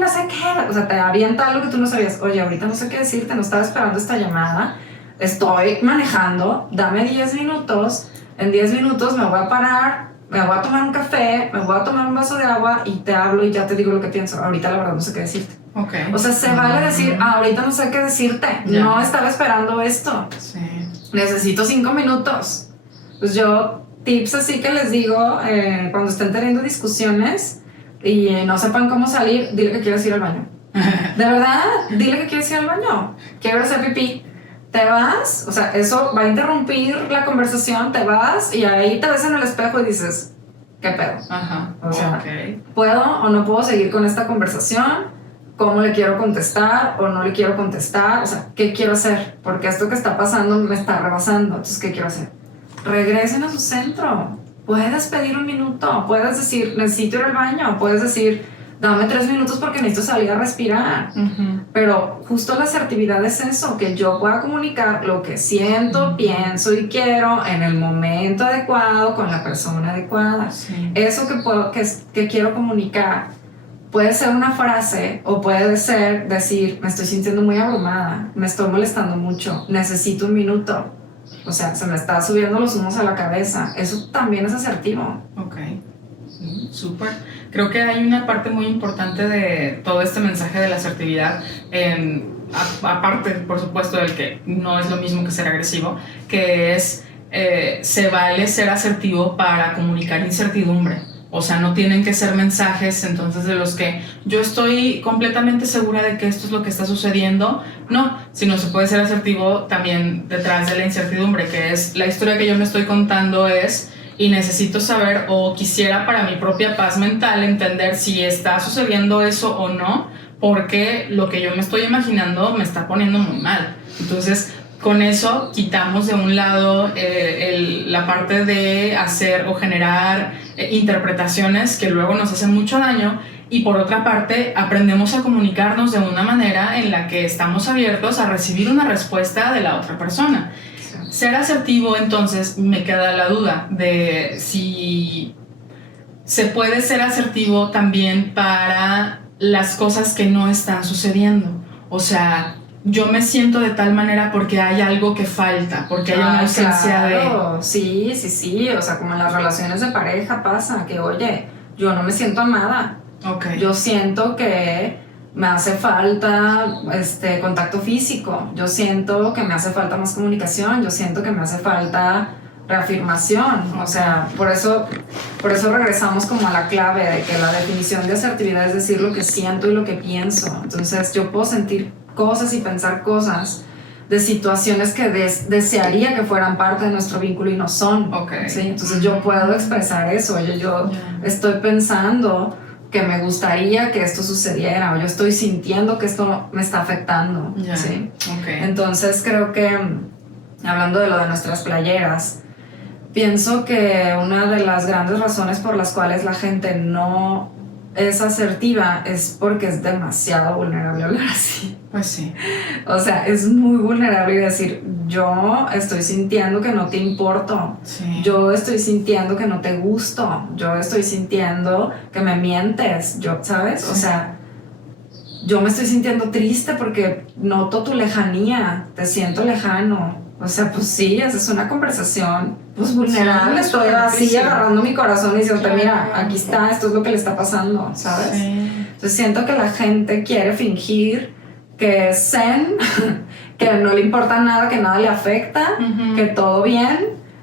no sé qué, o sea, te avienta algo que tú no sabías, oye, ahorita no sé qué decirte, no estaba esperando esta llamada, estoy manejando, dame 10 minutos, en 10 minutos me voy a parar, me voy a tomar un café, me voy a tomar un vaso de agua y te hablo y ya te digo lo que pienso. Ahorita la verdad no sé qué decirte. Okay. O sea, se vale decir, ahorita no sé qué decirte, no estaba esperando esto. Sí. Necesito 5 minutos. Pues yo, tips así que les digo, cuando estén teniendo discusiones y no sepan cómo salir, dile que quieres ir al baño. De verdad, dile que quieres ir al baño. Quiero hacer pipí. Te vas, o sea, eso va a interrumpir la conversación, te vas y ahí te ves en el espejo y dices, ¿qué pedo? Ajá. O sea, ¿puedo o no puedo seguir con esta conversación? ¿Cómo le quiero contestar o no le quiero contestar? O sea, ¿qué quiero hacer? Porque esto que está pasando me está rebasando. Entonces, ¿qué quiero hacer? Regresen a su centro. Puedes pedir un minuto, puedes decir, necesito ir al baño, puedes decir, dame 3 minutos porque necesito salir a respirar. Pero justo la asertividad es eso, que yo pueda comunicar lo que siento, pienso y quiero en el momento adecuado, con la persona adecuada. Sí. Eso que quiero comunicar puede ser una frase o puede ser decir, me estoy sintiendo muy abrumada, me estoy molestando mucho, necesito un minuto. O sea, se me está subiendo los humos a la cabeza. Eso también es asertivo. Ok, súper. Creo que hay una parte muy importante de todo este mensaje de la asertividad, aparte, por supuesto, del que no es lo mismo que ser agresivo, que es, se vale ser asertivo para comunicar incertidumbre. O sea, no tienen que ser mensajes entonces de los que yo estoy completamente segura de que esto es lo que está sucediendo. No, sino se puede ser asertivo también detrás de la incertidumbre, que es la historia que yo me estoy contando y necesito saber o quisiera para mi propia paz mental entender si está sucediendo eso o no, porque lo que yo me estoy imaginando me está poniendo muy mal. Entonces, con eso quitamos de un lado la parte de hacer o generar interpretaciones que luego nos hacen mucho daño, y por otra parte aprendemos a comunicarnos de una manera en la que estamos abiertos a recibir una respuesta de la otra persona. Sí. Ser asertivo, entonces, me queda la duda de si se puede ser asertivo también para las cosas que no están sucediendo. O sea, yo me siento de tal manera porque hay algo que falta, porque hay una ausencia claro. Sí, o sea, como en las relaciones de pareja pasa, que oye, yo no me siento amada. Okay. Yo siento que me hace falta contacto físico, yo siento que me hace falta más comunicación, yo siento que me hace falta reafirmación. O sea, por eso regresamos como a la clave de que la definición de asertividad es decir lo que siento y lo que pienso. Entonces yo puedo sentir cosas y pensar cosas de situaciones que desearía que fueran parte de nuestro vínculo y no son. Okay. ¿Sí? Entonces yo puedo expresar eso. Yo estoy pensando que me gustaría que esto sucediera, o yo estoy sintiendo que esto me está afectando. ¿Sí? Okay. Entonces creo que, hablando de lo de nuestras playeras, pienso que una de las grandes razones por las cuales la gente no es asertiva es porque es demasiado vulnerable hablar así. Pues sí. O sea, es muy vulnerable decir, yo estoy sintiendo que no te importo, Sí. yo estoy sintiendo que no te gusto, yo estoy sintiendo que me mientes, yo, ¿sabes? O Sí. sea, yo me estoy sintiendo triste porque noto tu lejanía, te siento lejano. O sea, pues sí, esa es una conversación pues vulnerable, Sí, estoy así difícil. agarrando mi corazón y diciendo, Claro. mira, aquí está, esto es lo que le está pasando, ¿sabes? Sí. Entonces siento que la gente quiere fingir que es zen, que no le importa nada, que nada le afecta, Ujú. que todo bien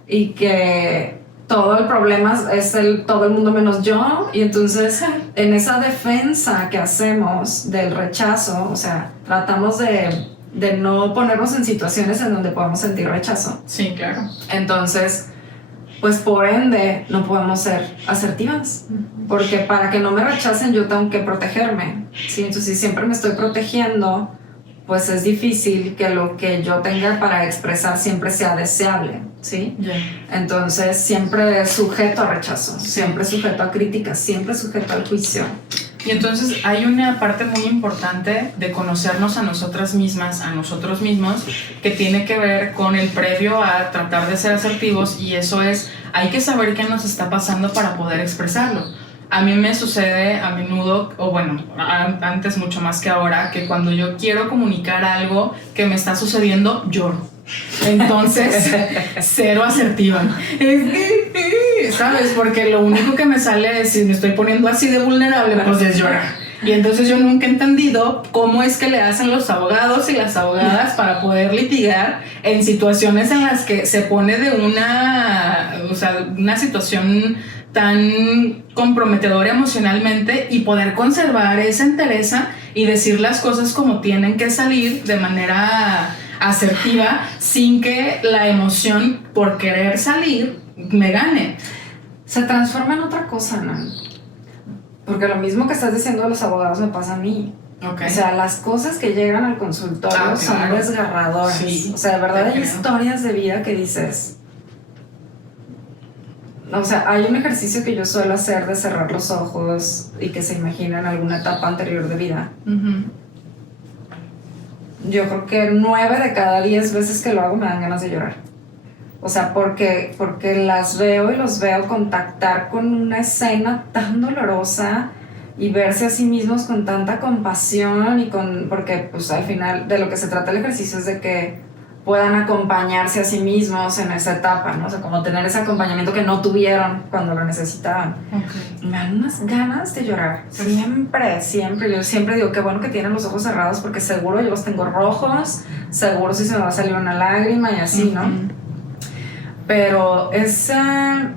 y que todo el problema es todo el mundo menos yo. Y entonces en esa defensa que hacemos del rechazo, o sea, tratamos de no ponernos en situaciones en donde podamos sentir rechazo. Sí, claro. Entonces, pues por ende no podemos ser asertivas, porque para que no me rechacen yo tengo que protegerme, ¿sí? Entonces si siempre me estoy protegiendo, pues es difícil que lo que yo tenga para expresar siempre sea deseable, ¿sí? Ya. Entonces siempre sujeto a rechazo, siempre sujeto a críticas, siempre sujeto al juicio. Y entonces hay una parte muy importante de conocernos a nosotras mismas, a nosotros mismos, que tiene que ver con el previo a tratar de ser asertivos, y eso es, hay que saber qué nos está pasando para poder expresarlo. A mí me sucede a menudo, o bueno, antes mucho más que ahora, que cuando yo quiero comunicar algo que me está sucediendo, lloro. Entonces, cero asertiva. ¿Sabes? Porque lo único que me sale es, si me estoy poniendo así de vulnerable, pues es llorar. Y entonces yo nunca he entendido cómo es que le hacen los abogados y las abogadas para poder litigar en situaciones en las que se pone de una situación tan comprometedora emocionalmente, y poder conservar esa entereza y decir las cosas como tienen que salir de manera asertiva, sin que la emoción por querer salir me gane. Se transforma en otra cosa, ¿no? Porque lo mismo que estás diciendo de los abogados me pasa a mí. Okay. O sea, las cosas que llegan al consultorio son claro. desgarradoras. Sí, o sea, de verdad hay creo. historias de vida que dices... O sea, hay un ejercicio que yo suelo hacer de cerrar los ojos y que se imaginen alguna etapa anterior de vida. Uh-huh. Yo creo que 9 de cada 10 veces que lo hago me dan ganas de llorar. O sea, porque las veo y los veo contactar con una escena tan dolorosa y verse a sí mismos con tanta compasión porque pues al final de lo que se trata el ejercicio es de que puedan acompañarse a sí mismos en esa etapa, ¿no? O sea, como tener ese acompañamiento que no tuvieron cuando lo necesitaban. Okay. Me dan unas ganas de llorar, siempre. Yo siempre digo, qué bueno que tienen los ojos cerrados porque seguro yo los tengo rojos, seguro sí se me va a salir una lágrima y así, ¿no? Uh-huh. Pero esa,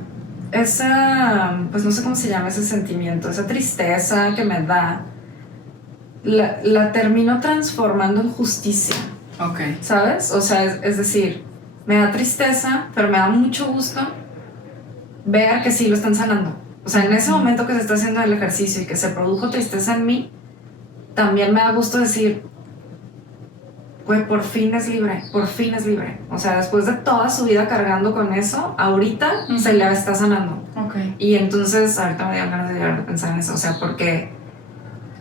pues no sé cómo se llama ese sentimiento, esa tristeza que me da, la termino transformando en justicia. Okay. ¿Sabes? O sea, es decir, me da tristeza, pero me da mucho gusto ver que sí lo están sanando. O sea, en ese momento que se está haciendo el ejercicio y que se produjo tristeza en mí, también me da gusto decir, güey, por fin es libre, por fin es libre. O sea, después de toda su vida cargando con eso, ahorita se le está sanando. Okay. Y entonces, ahorita me dio ganas de llorar de pensar en eso. O sea, porque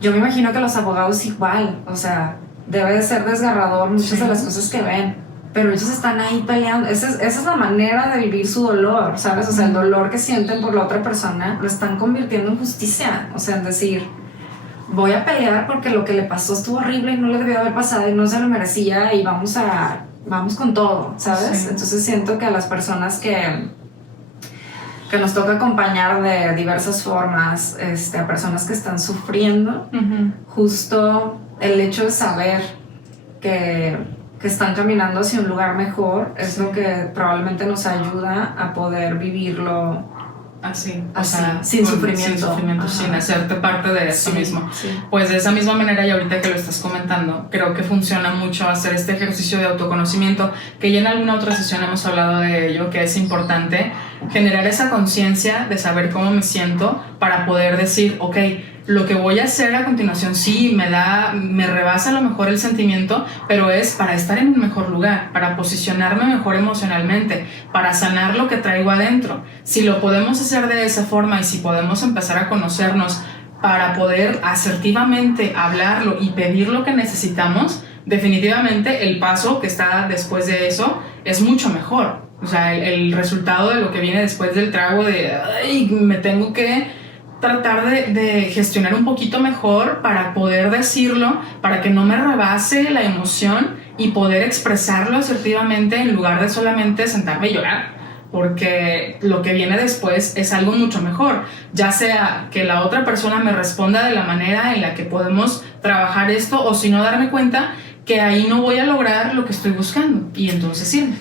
yo me imagino que los abogados igual, o sea, debe de ser desgarrador muchas de las cosas que ven, pero ellos están ahí peleando. Esa es la manera de vivir su dolor, ¿sabes? O sea, el dolor que sienten por la otra persona lo están convirtiendo en justicia. O sea, en decir, voy a pelear porque lo que le pasó estuvo horrible y no le debió haber pasado y no se lo merecía y vamos con todo, ¿sabes? Sí. Entonces siento que a las personas que nos toca acompañar de diversas formas, a personas que están sufriendo, Uh-huh. justo el hecho de saber que están caminando hacia un lugar mejor es lo que probablemente nos ayuda a poder vivirlo Así, así, o sea, sin sufrimiento. Ajá. Sin hacerte parte de eso mismo. Sí. Pues de esa misma manera, y ahorita que lo estás comentando, creo que funciona mucho hacer este ejercicio de autoconocimiento, que ya en alguna otra sesión hemos hablado de ello, que es importante generar esa conciencia de saber cómo me siento para poder decir, ok, lo que voy a hacer a continuación sí me rebasa a lo mejor el sentimiento, pero es para estar en un mejor lugar, para posicionarme mejor emocionalmente, para sanar lo que traigo adentro. Si lo podemos hacer de esa forma y si podemos empezar a conocernos para poder asertivamente hablarlo y pedir lo que necesitamos, definitivamente el paso que está después de eso es mucho mejor. O sea, el resultado de lo que viene después del trago de ay, me tengo que tratar de gestionar un poquito mejor para poder decirlo, para que no me rebase la emoción y poder expresarlo asertivamente en lugar de solamente sentarme y llorar. Porque lo que viene después es algo mucho mejor, ya sea que la otra persona me responda de la manera en la que podemos trabajar esto, o si no, darme cuenta que ahí no voy a lograr lo que estoy buscando y entonces sirve.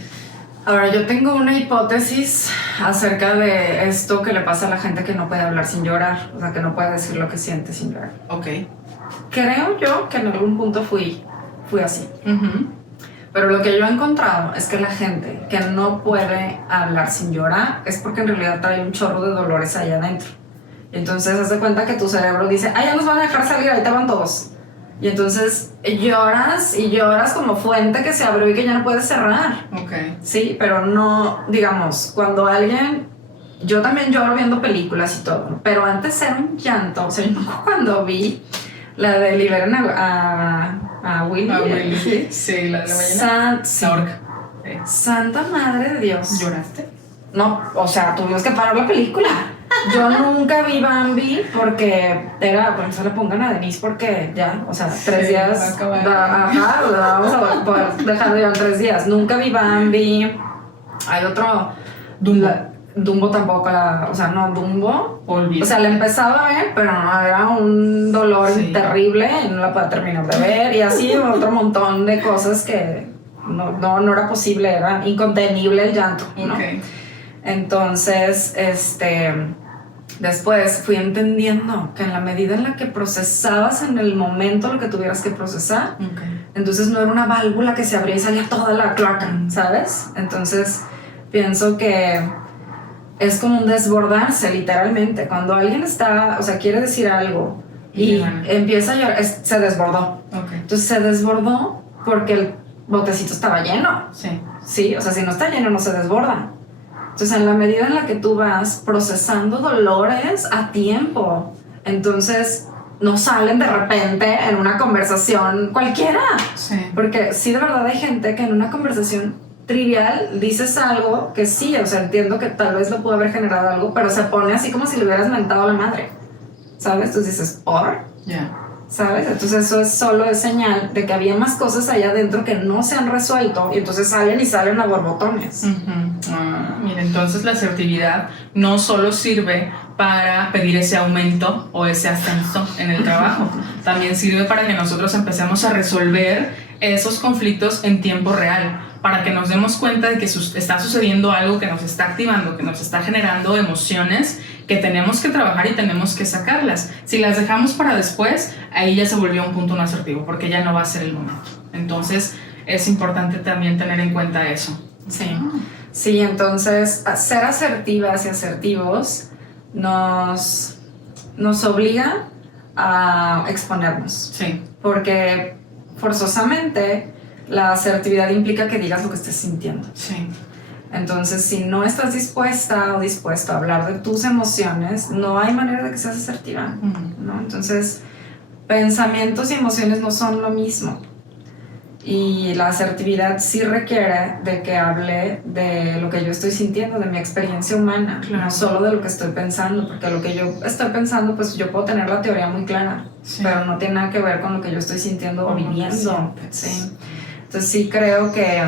Ahora, yo tengo una hipótesis acerca de esto que le pasa a la gente que no puede hablar sin llorar, o sea, que no puede decir lo que siente sin llorar. Ok. Creo yo que en algún punto fui así. Pero lo que yo he encontrado es que la gente que no puede hablar sin llorar es porque en realidad trae un chorro de dolores allá adentro. Entonces, haz de cuenta que tu cerebro dice, ya nos van a dejar salir, ahí te van todos. Y entonces lloras y lloras como fuente que se abrió y que ya no puedes cerrar. Ok. Sí, pero no, digamos, cuando alguien... Yo también lloro viendo películas y todo, ¿no? Pero antes era un llanto. O sea, yo cuando vi la de Liberen a Willy. Sí, la de la ballena. La orca. Santa madre de Dios. ¿Lloraste? No, o sea, tuvimos que parar la película. Yo nunca vi Bambi porque era, pues no se le pongan a Denise porque ya, o sea, 3 días. Vamos a poder dejarlo ya en 3 días. Nunca vi Bambi. Hay otro. Dumbo tampoco, o sea, no, Dumbo. Olvídate. O sea, la empezaba a ver, pero no, era un dolor terrible y no la podía terminar de ver. Y así otro montón de cosas que no era posible, era incontenible el llanto, ¿no? Okay. Entonces, después fui entendiendo que en la medida en la que procesabas en el momento lo que tuvieras que procesar, entonces no era una válvula que se abría y salía toda la cloaca, ¿sabes? Entonces, pienso que es como un desbordarse, literalmente. Cuando alguien está, o sea, quiere decir algo y empieza a llorar, se desbordó. Entonces, se desbordó porque el botecito estaba lleno. Sí, o sea, si no está lleno, no se desborda. Entonces, en la medida en la que tú vas procesando dolores a tiempo, entonces no salen de repente en una conversación cualquiera. Porque sí, de verdad hay gente que en una conversación trivial dices algo que sí, o sea, entiendo que tal vez lo pudo haber generado algo, pero se pone así como si le hubieras mentado a la madre, ¿sabes? Entonces dices, ¿por? ¿Sabes? Entonces eso es solo es señal de que había más cosas allá adentro que no se han resuelto y entonces salen a borbotones. Mira, entonces la asertividad no solo sirve para pedir ese aumento o ese ascenso en el trabajo, también sirve para que nosotros empecemos a resolver esos conflictos en tiempo real, para que nos demos cuenta de que está sucediendo algo que nos está activando, que nos está generando emociones que tenemos que trabajar y tenemos que sacarlas. Si las dejamos para después, ahí ya se volvió un punto no asertivo, porque ya no va a ser el momento. Entonces, es importante también tener en cuenta eso. Sí, entonces, ser asertivas y asertivos nos obliga a exponernos. Porque forzosamente la asertividad implica que digas lo que estés sintiendo. Entonces, si no estás dispuesta o dispuesto a hablar de tus emociones, no hay manera de que seas asertiva, ¿no? Entonces, pensamientos y emociones no son lo mismo. Y la asertividad sí requiere de que hable de lo que yo estoy sintiendo, de mi experiencia humana, no solo de lo que estoy pensando, porque lo que yo estoy pensando, pues yo puedo tener la teoría muy clara, pero no tiene nada que ver con lo que yo estoy sintiendo o viviendo. Entonces sí creo que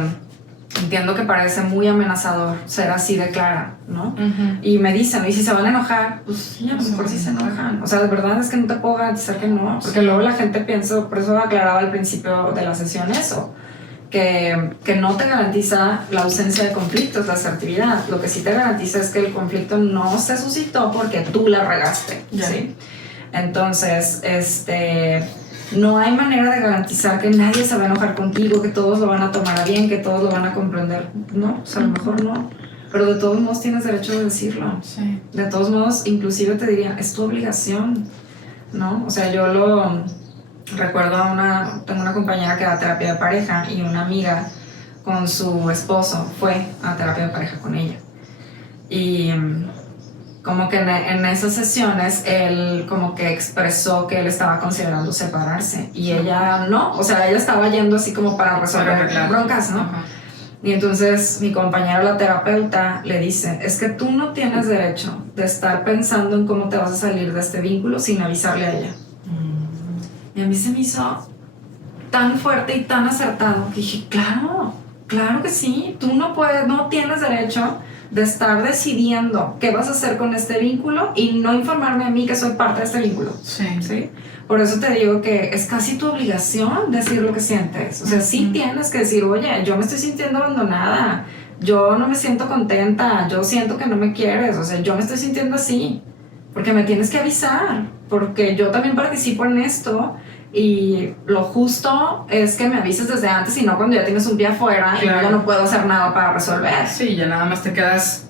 entiendo que parece muy amenazador ser así de clara, ¿no? Y me dicen, ¿y si se van a enojar? Pues sí, a lo mejor sí se enojan. O sea, de verdad es que no te puedo garantizar que no, porque luego la gente piensa, por eso aclaraba al principio de la sesión eso, que no te garantiza la ausencia de conflictos, la asertividad. Lo que sí te garantiza es que el conflicto no se suscitó porque tú la regaste, ¿sí? Entonces, no hay manera de garantizar que nadie se va a enojar contigo, que todos lo van a tomar a bien, que todos lo van a comprender. No, o sea, a lo mejor no. Pero de todos modos tienes derecho de decirlo. De todos modos, inclusive te diría, es tu obligación, ¿no? O sea, yo lo recuerdo tengo una compañera que da terapia de pareja y una amiga con su esposo fue a terapia de pareja con ella. Y como que en esas sesiones él como que expresó que él estaba considerando separarse y ella no, o sea, ella estaba yendo así como para resolver broncas, ¿no? Ajá. Y entonces mi compañera, la terapeuta, le dice, es que tú no tienes derecho de estar pensando en cómo te vas a salir de este vínculo sin avisarle a ella. Y a mí se me hizo tan fuerte y tan acertado que dije, claro que sí, tú no tienes derecho de estar decidiendo qué vas a hacer con este vínculo y no informarme a mí que soy parte de este vínculo. Sí. Por eso te digo que es casi tu obligación decir lo que sientes. O sea, sí tienes que decir, oye, yo me estoy sintiendo abandonada, yo no me siento contenta, yo siento que no me quieres, o sea, yo me estoy sintiendo así, porque me tienes que avisar, porque yo también participo en esto. Y lo justo es que me avises desde antes y no cuando ya tienes un pie afuera y yo ya no puedo hacer nada para resolver. Sí, ya nada más te quedas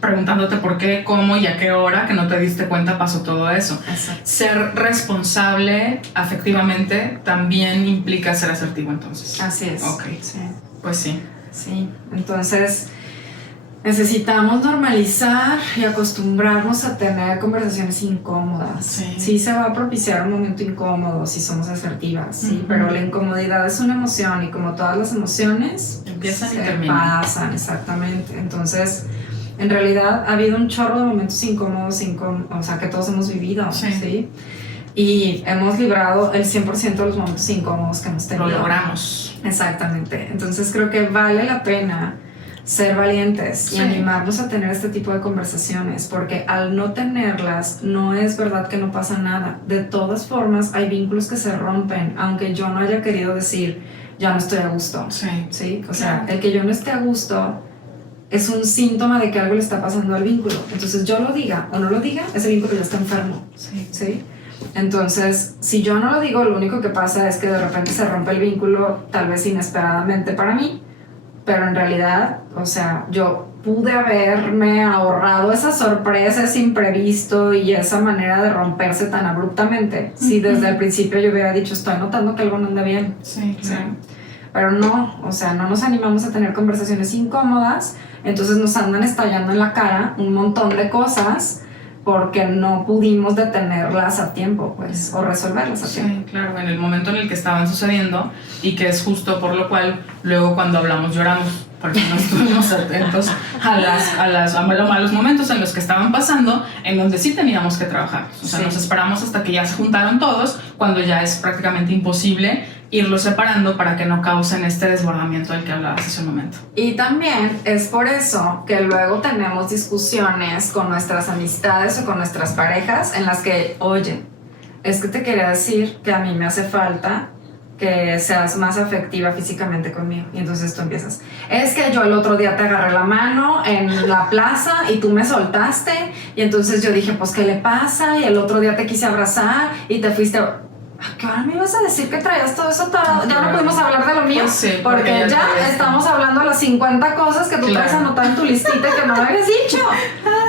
preguntándote por qué, cómo y a qué hora, que no te diste cuenta pasó todo eso. Exacto. Ser responsable afectivamente también implica ser asertivo, entonces. Así es. Ok. Sí. Pues sí. Sí, entonces necesitamos normalizar y acostumbrarnos a tener conversaciones incómodas. Sí se va a propiciar un momento incómodo si somos asertivas, sí, pero la incomodidad es una emoción y como todas las emociones empiezan y se terminan. pasan, exactamente. Entonces, en realidad ha habido un chorro de momentos incómodos, o sea, que todos hemos vivido, ¿sí? Y hemos librado el 100% de los momentos incómodos que hemos tenido. Lo logramos. Exactamente. Entonces creo que vale la pena ser valientes y animarnos a tener este tipo de conversaciones, porque al no tenerlas no es verdad que no pasa nada. De todas formas hay vínculos que se rompen, aunque yo no haya querido decir ya no estoy a gusto. ¿Sí? O sea, el que yo no esté a gusto es un síntoma de que algo le está pasando al vínculo. Entonces yo lo diga o no lo diga, ese vínculo ya está enfermo. ¿Sí? Entonces, si yo no lo digo, lo único que pasa es que de repente se rompe el vínculo, tal vez inesperadamente para mí, pero en realidad, o sea, yo pude haberme ahorrado esa sorpresa, ese imprevisto y esa manera de romperse tan abruptamente. Si desde el principio yo hubiera dicho, estoy notando que algo no anda bien. Sí. Pero no, o sea, no nos animamos a tener conversaciones incómodas, entonces nos andan estallando en la cara un montón de cosas porque no pudimos detenerlas a tiempo, pues, o resolverlas a tiempo. Sí, claro, en el momento en el que estaban sucediendo y que es justo por lo cual luego cuando hablamos lloramos, porque no estuvimos atentos a los momentos en los que estaban pasando, en donde sí teníamos que trabajar. O sea, nos esperamos hasta que ya se juntaron todos, cuando ya es prácticamente imposible irlos separando para que no causen este desbordamiento del que hablabas hace un momento. Y también es por eso que luego tenemos discusiones con nuestras amistades o con nuestras parejas en las que, oye, es que te quería decir que a mí me hace falta que seas más afectiva físicamente conmigo. Y entonces tú empiezas, es que yo el otro día te agarré la mano en la plaza y tú me soltaste y entonces yo dije, pues ¿qué le pasa? Y el otro día te quise abrazar y te fuiste... ¿A qué hora me ibas a decir que traías todo eso atorado? Ya no pudimos hablar de lo mío, pues sí, porque ya estamos hablando de las 50 cosas que tú traes anotadas en tu listita y que no me habías dicho.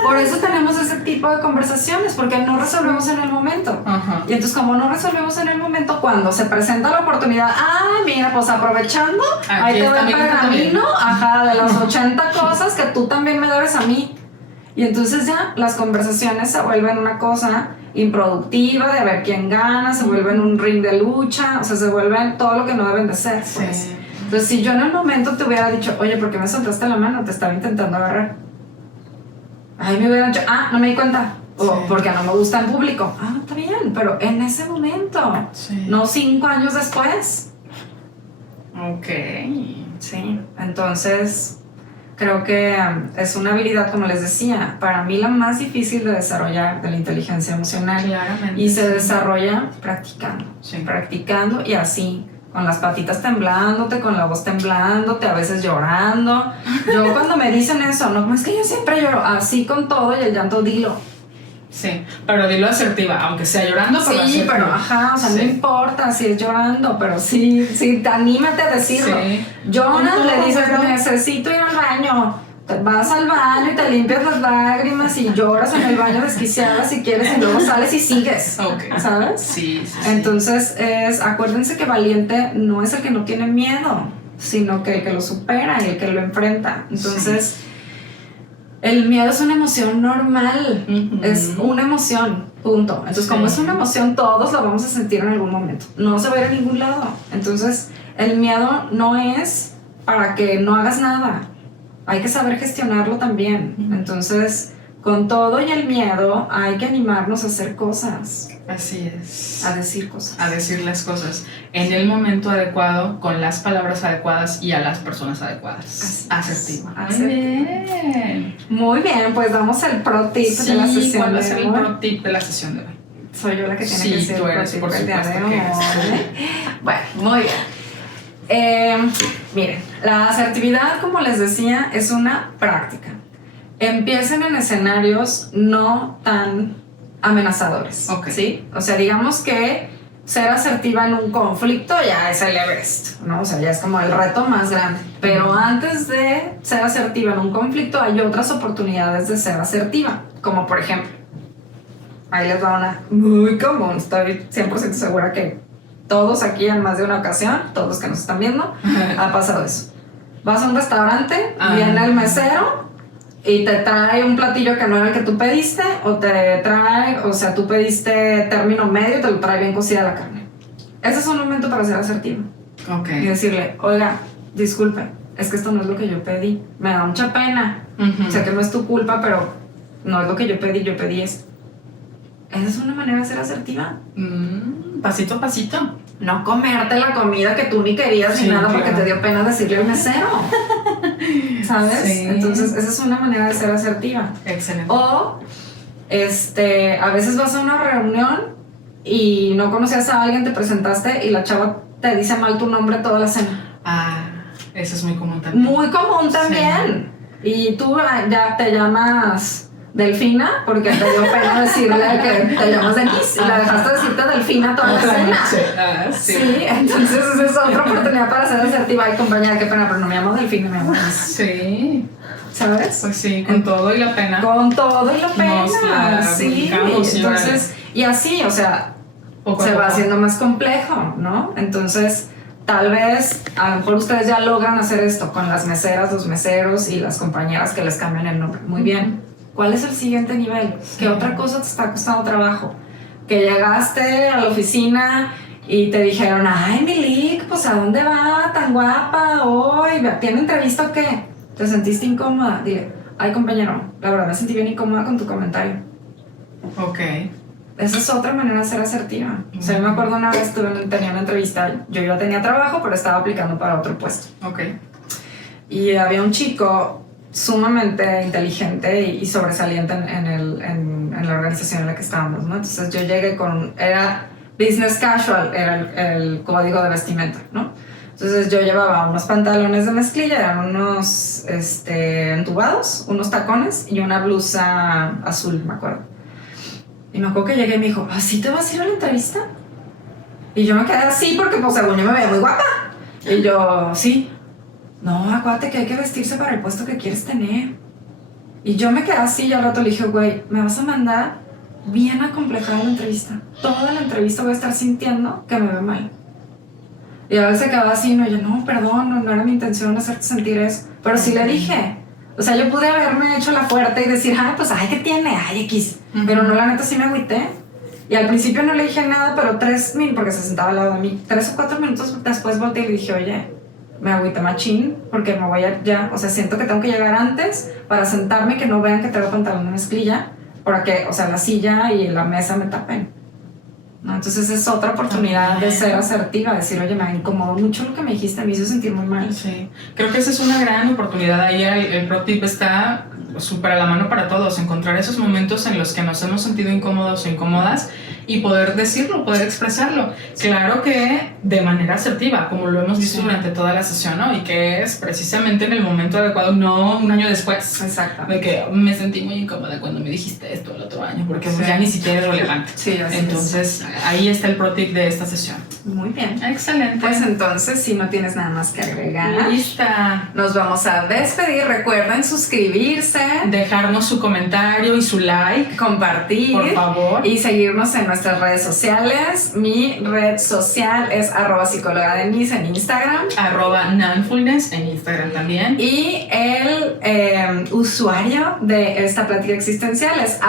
Por eso tenemos ese tipo de conversaciones, porque no resolvemos en el momento. Y entonces como no resolvemos en el momento, cuando se presenta la oportunidad, mira, pues aprovechando, aquí ahí te va el pergamino, de las 80 cosas que tú también me debes a mí. Y entonces ya las conversaciones se vuelven una cosa improductiva de a ver quién gana, se vuelven un ring de lucha, o sea, se vuelven todo lo que no deben de ser, pues. Entonces, si yo en el momento te hubiera dicho, oye, ¿por qué me soltaste la mano? Te estaba intentando agarrar. Ahí me hubieran dicho, no me di cuenta. O porque no me gusta en público. Está bien, pero en ese momento, no 5 años después. Ok. Sí, entonces... Creo que es una habilidad, como les decía, para mí la más difícil de desarrollar de la inteligencia emocional. Claramente. Y se desarrolla practicando. Practicando y así, con las patitas temblándote, con la voz temblándote, a veces llorando. Yo cuando me dicen eso, no, es que yo siempre lloro, así con todo y el llanto, dilo. Sí, pero dilo asertiva, aunque sea llorando, pero asertiva. Pero o sea, no importa si es llorando, pero sí, anímate a decirlo. Lloras, le dices, necesito ir al baño. Te vas al baño y te limpias las lágrimas y lloras en el baño desquiciada si quieres y luego sales y sigues. ¿Sabes? Sí. Entonces, acuérdense que valiente no es el que no tiene miedo, sino que el que lo supera y el que lo enfrenta. Entonces... el miedo es una emoción normal, Ujú. es una emoción, punto. Entonces, como es una emoción, todos la vamos a sentir en algún momento. No se va a ir a ningún lado. Entonces, el miedo no es para que no hagas nada. Hay que saber gestionarlo también. Entonces, con todo y el miedo, hay que animarnos a hacer cosas, Así es. a decir cosas. A decir las cosas en el momento adecuado, con las palabras adecuadas y a las personas adecuadas. Asertivo. Muy bien. Muy bien, pues damos el pro tip de la sesión. ¿Cuál va a de ser el hoy. pro tip de la sesión de hoy? Soy yo la que tiene Sí, que ser tú el eres, pro tip por del día de supuesto que hoy. eres. Bueno, muy bien. Miren, la asertividad, como les decía, es una práctica. Empiecen en escenarios no tan amenazadores. Ok. ¿Sí? O sea, digamos que ser asertiva en un conflicto ya es el Everest, ¿no? O sea, ya es como el reto más grande. Pero antes de ser asertiva en un conflicto, hay otras oportunidades de ser asertiva. Como por ejemplo, ahí les va una muy común. Estoy 100% segura que todos aquí en más de una ocasión, todos los que nos están viendo, ha pasado eso. Vas a un restaurante, viene el mesero y te trae un platillo que no era el que tú pediste, o te trae, o sea, tú pediste término medio y te lo trae bien cocida la carne. Ese es un momento para ser asertivo. Ok. Y decirle, oiga, disculpe, es que esto no es lo que yo pedí. Me da mucha pena. Ujú. Sé que no es tu culpa, pero no es lo que yo pedí esto. Esa es una manera de ser asertiva. Pasito a pasito. No comerte la comida que tú ni querías Sí, ni nada claro. porque te dio pena decirle al mesero. ¿Sabes? Sí. Entonces, esa es una manera de ser asertiva. Excelente. O, a veces vas a una reunión y no conocías a alguien, te presentaste y la chava te dice mal tu nombre toda la cena. Eso es muy común también. Muy común también. Y tú ya te llamas Delfina porque te dio pena decirle que te llamas Denise y la dejaste decirte Delfina toda la cena. Sí. Sí, entonces esa es otra oportunidad para ser asertiva. Ay, compañera, qué pena, pero no me llamo Delfina, me llamo Denise. Sí. ¿Sabes? Pues sí, con todo y la pena. Con todo y la pena. la Sí, aplicamos, entonces, y así, o sea, Poco a se va poco. haciendo más complejo, ¿no? Entonces, tal vez, a lo mejor ustedes ya logran hacer esto con las meseras, los meseros y las compañeras que les cambian el nombre. Muy bien. ¿Cuál es el siguiente nivel? ¿Qué otra cosa te está costando trabajo? Que llegaste a la oficina y te dijeron, ay, Milik, pues ¿a dónde va? Tan guapa hoy, ¿tiene entrevista o qué? ¿Te sentiste incómoda? Dile, ay, compañero, la verdad me sentí bien incómoda con tu comentario. Ok. Esa es otra manera de ser asertiva. O sea, yo me acuerdo una vez tenía una entrevista, yo ya tenía trabajo, pero estaba aplicando para otro puesto. Ok. Y había un chico sumamente inteligente y sobresaliente en la organización en la que estábamos, ¿no? Entonces yo llegué era business casual, era el código de vestimenta, ¿no? Entonces yo llevaba unos pantalones de mezclilla, eran unos entubados, unos tacones y una blusa azul, me acuerdo. Y me acuerdo que llegué y me dijo, ¿así te vas a ir a la entrevista? Y yo me quedé así porque pues según yo me veía muy guapa. Y yo, sí. No, acuérdate que hay que vestirse para el puesto que quieres tener. Y yo me quedé así y al rato le dije, güey, me vas a mandar bien acomplejada la entrevista. Toda la entrevista voy a estar sintiendo que me ve mal. Y a veces se quedaba así, no, yo, no, perdón, no era mi intención hacerte sentir eso. Pero sí le dije. O sea, yo pude haberme hecho la fuerte y decir, ay, pues, ay, ¿qué tiene? Ay, X. Pero no, la neta sí me agüité. Y al principio no le dije nada, pero 3 minutos, porque se sentaba al lado de mí, 3 o 4 minutos después volteé y le dije, oye, me agüité machín porque me voy a ya, o sea, siento que tengo que llegar antes para sentarme y que no vean que traigo pantalón de mezclilla, para que, o sea, la silla y la mesa me tapen, ¿no? Entonces es otra oportunidad de ser asertiva, decir, oye, me incomodó mucho lo que me dijiste, me hizo sentir muy mal. Sí, creo que esa es una gran oportunidad. Ahí el pro tip está súper a la mano para todos, encontrar esos momentos en los que nos hemos sentido incómodos o incómodas y poder decirlo, poder expresarlo. Claro que de manera asertiva, como lo hemos visto durante toda la sesión, ¿no? Y que es precisamente en el momento adecuado, no un año después. Exacto. De que me sentí muy incómoda cuando me dijiste esto el otro año, porque Sí. ya ni siquiera es relevante. Sí, así Entonces, ahí está el pro tip de esta sesión. Muy bien. Excelente. Pues entonces, si no tienes nada más que agregar, lista. nos vamos a despedir. Recuerden suscribirse, Dejarnos su comentario y su like, compartir, por favor. y seguirnos en nuestras redes sociales. Mi red social es @psicólogadenise en Instagram. @nanfulness en Instagram también. Y el usuario de esta plática existencial es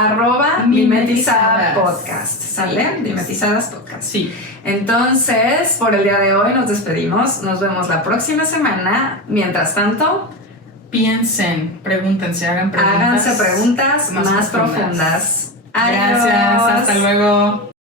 @mimetizadapodcast. ¿Sale? Mimetizadas Podcast. Sí. Entonces, por el día de hoy nos despedimos. Nos vemos la próxima semana. Mientras tanto, Piensen, pregúntense, hagan preguntas. háganse preguntas más profundas. profundas. Gracias, Adiós. hasta luego.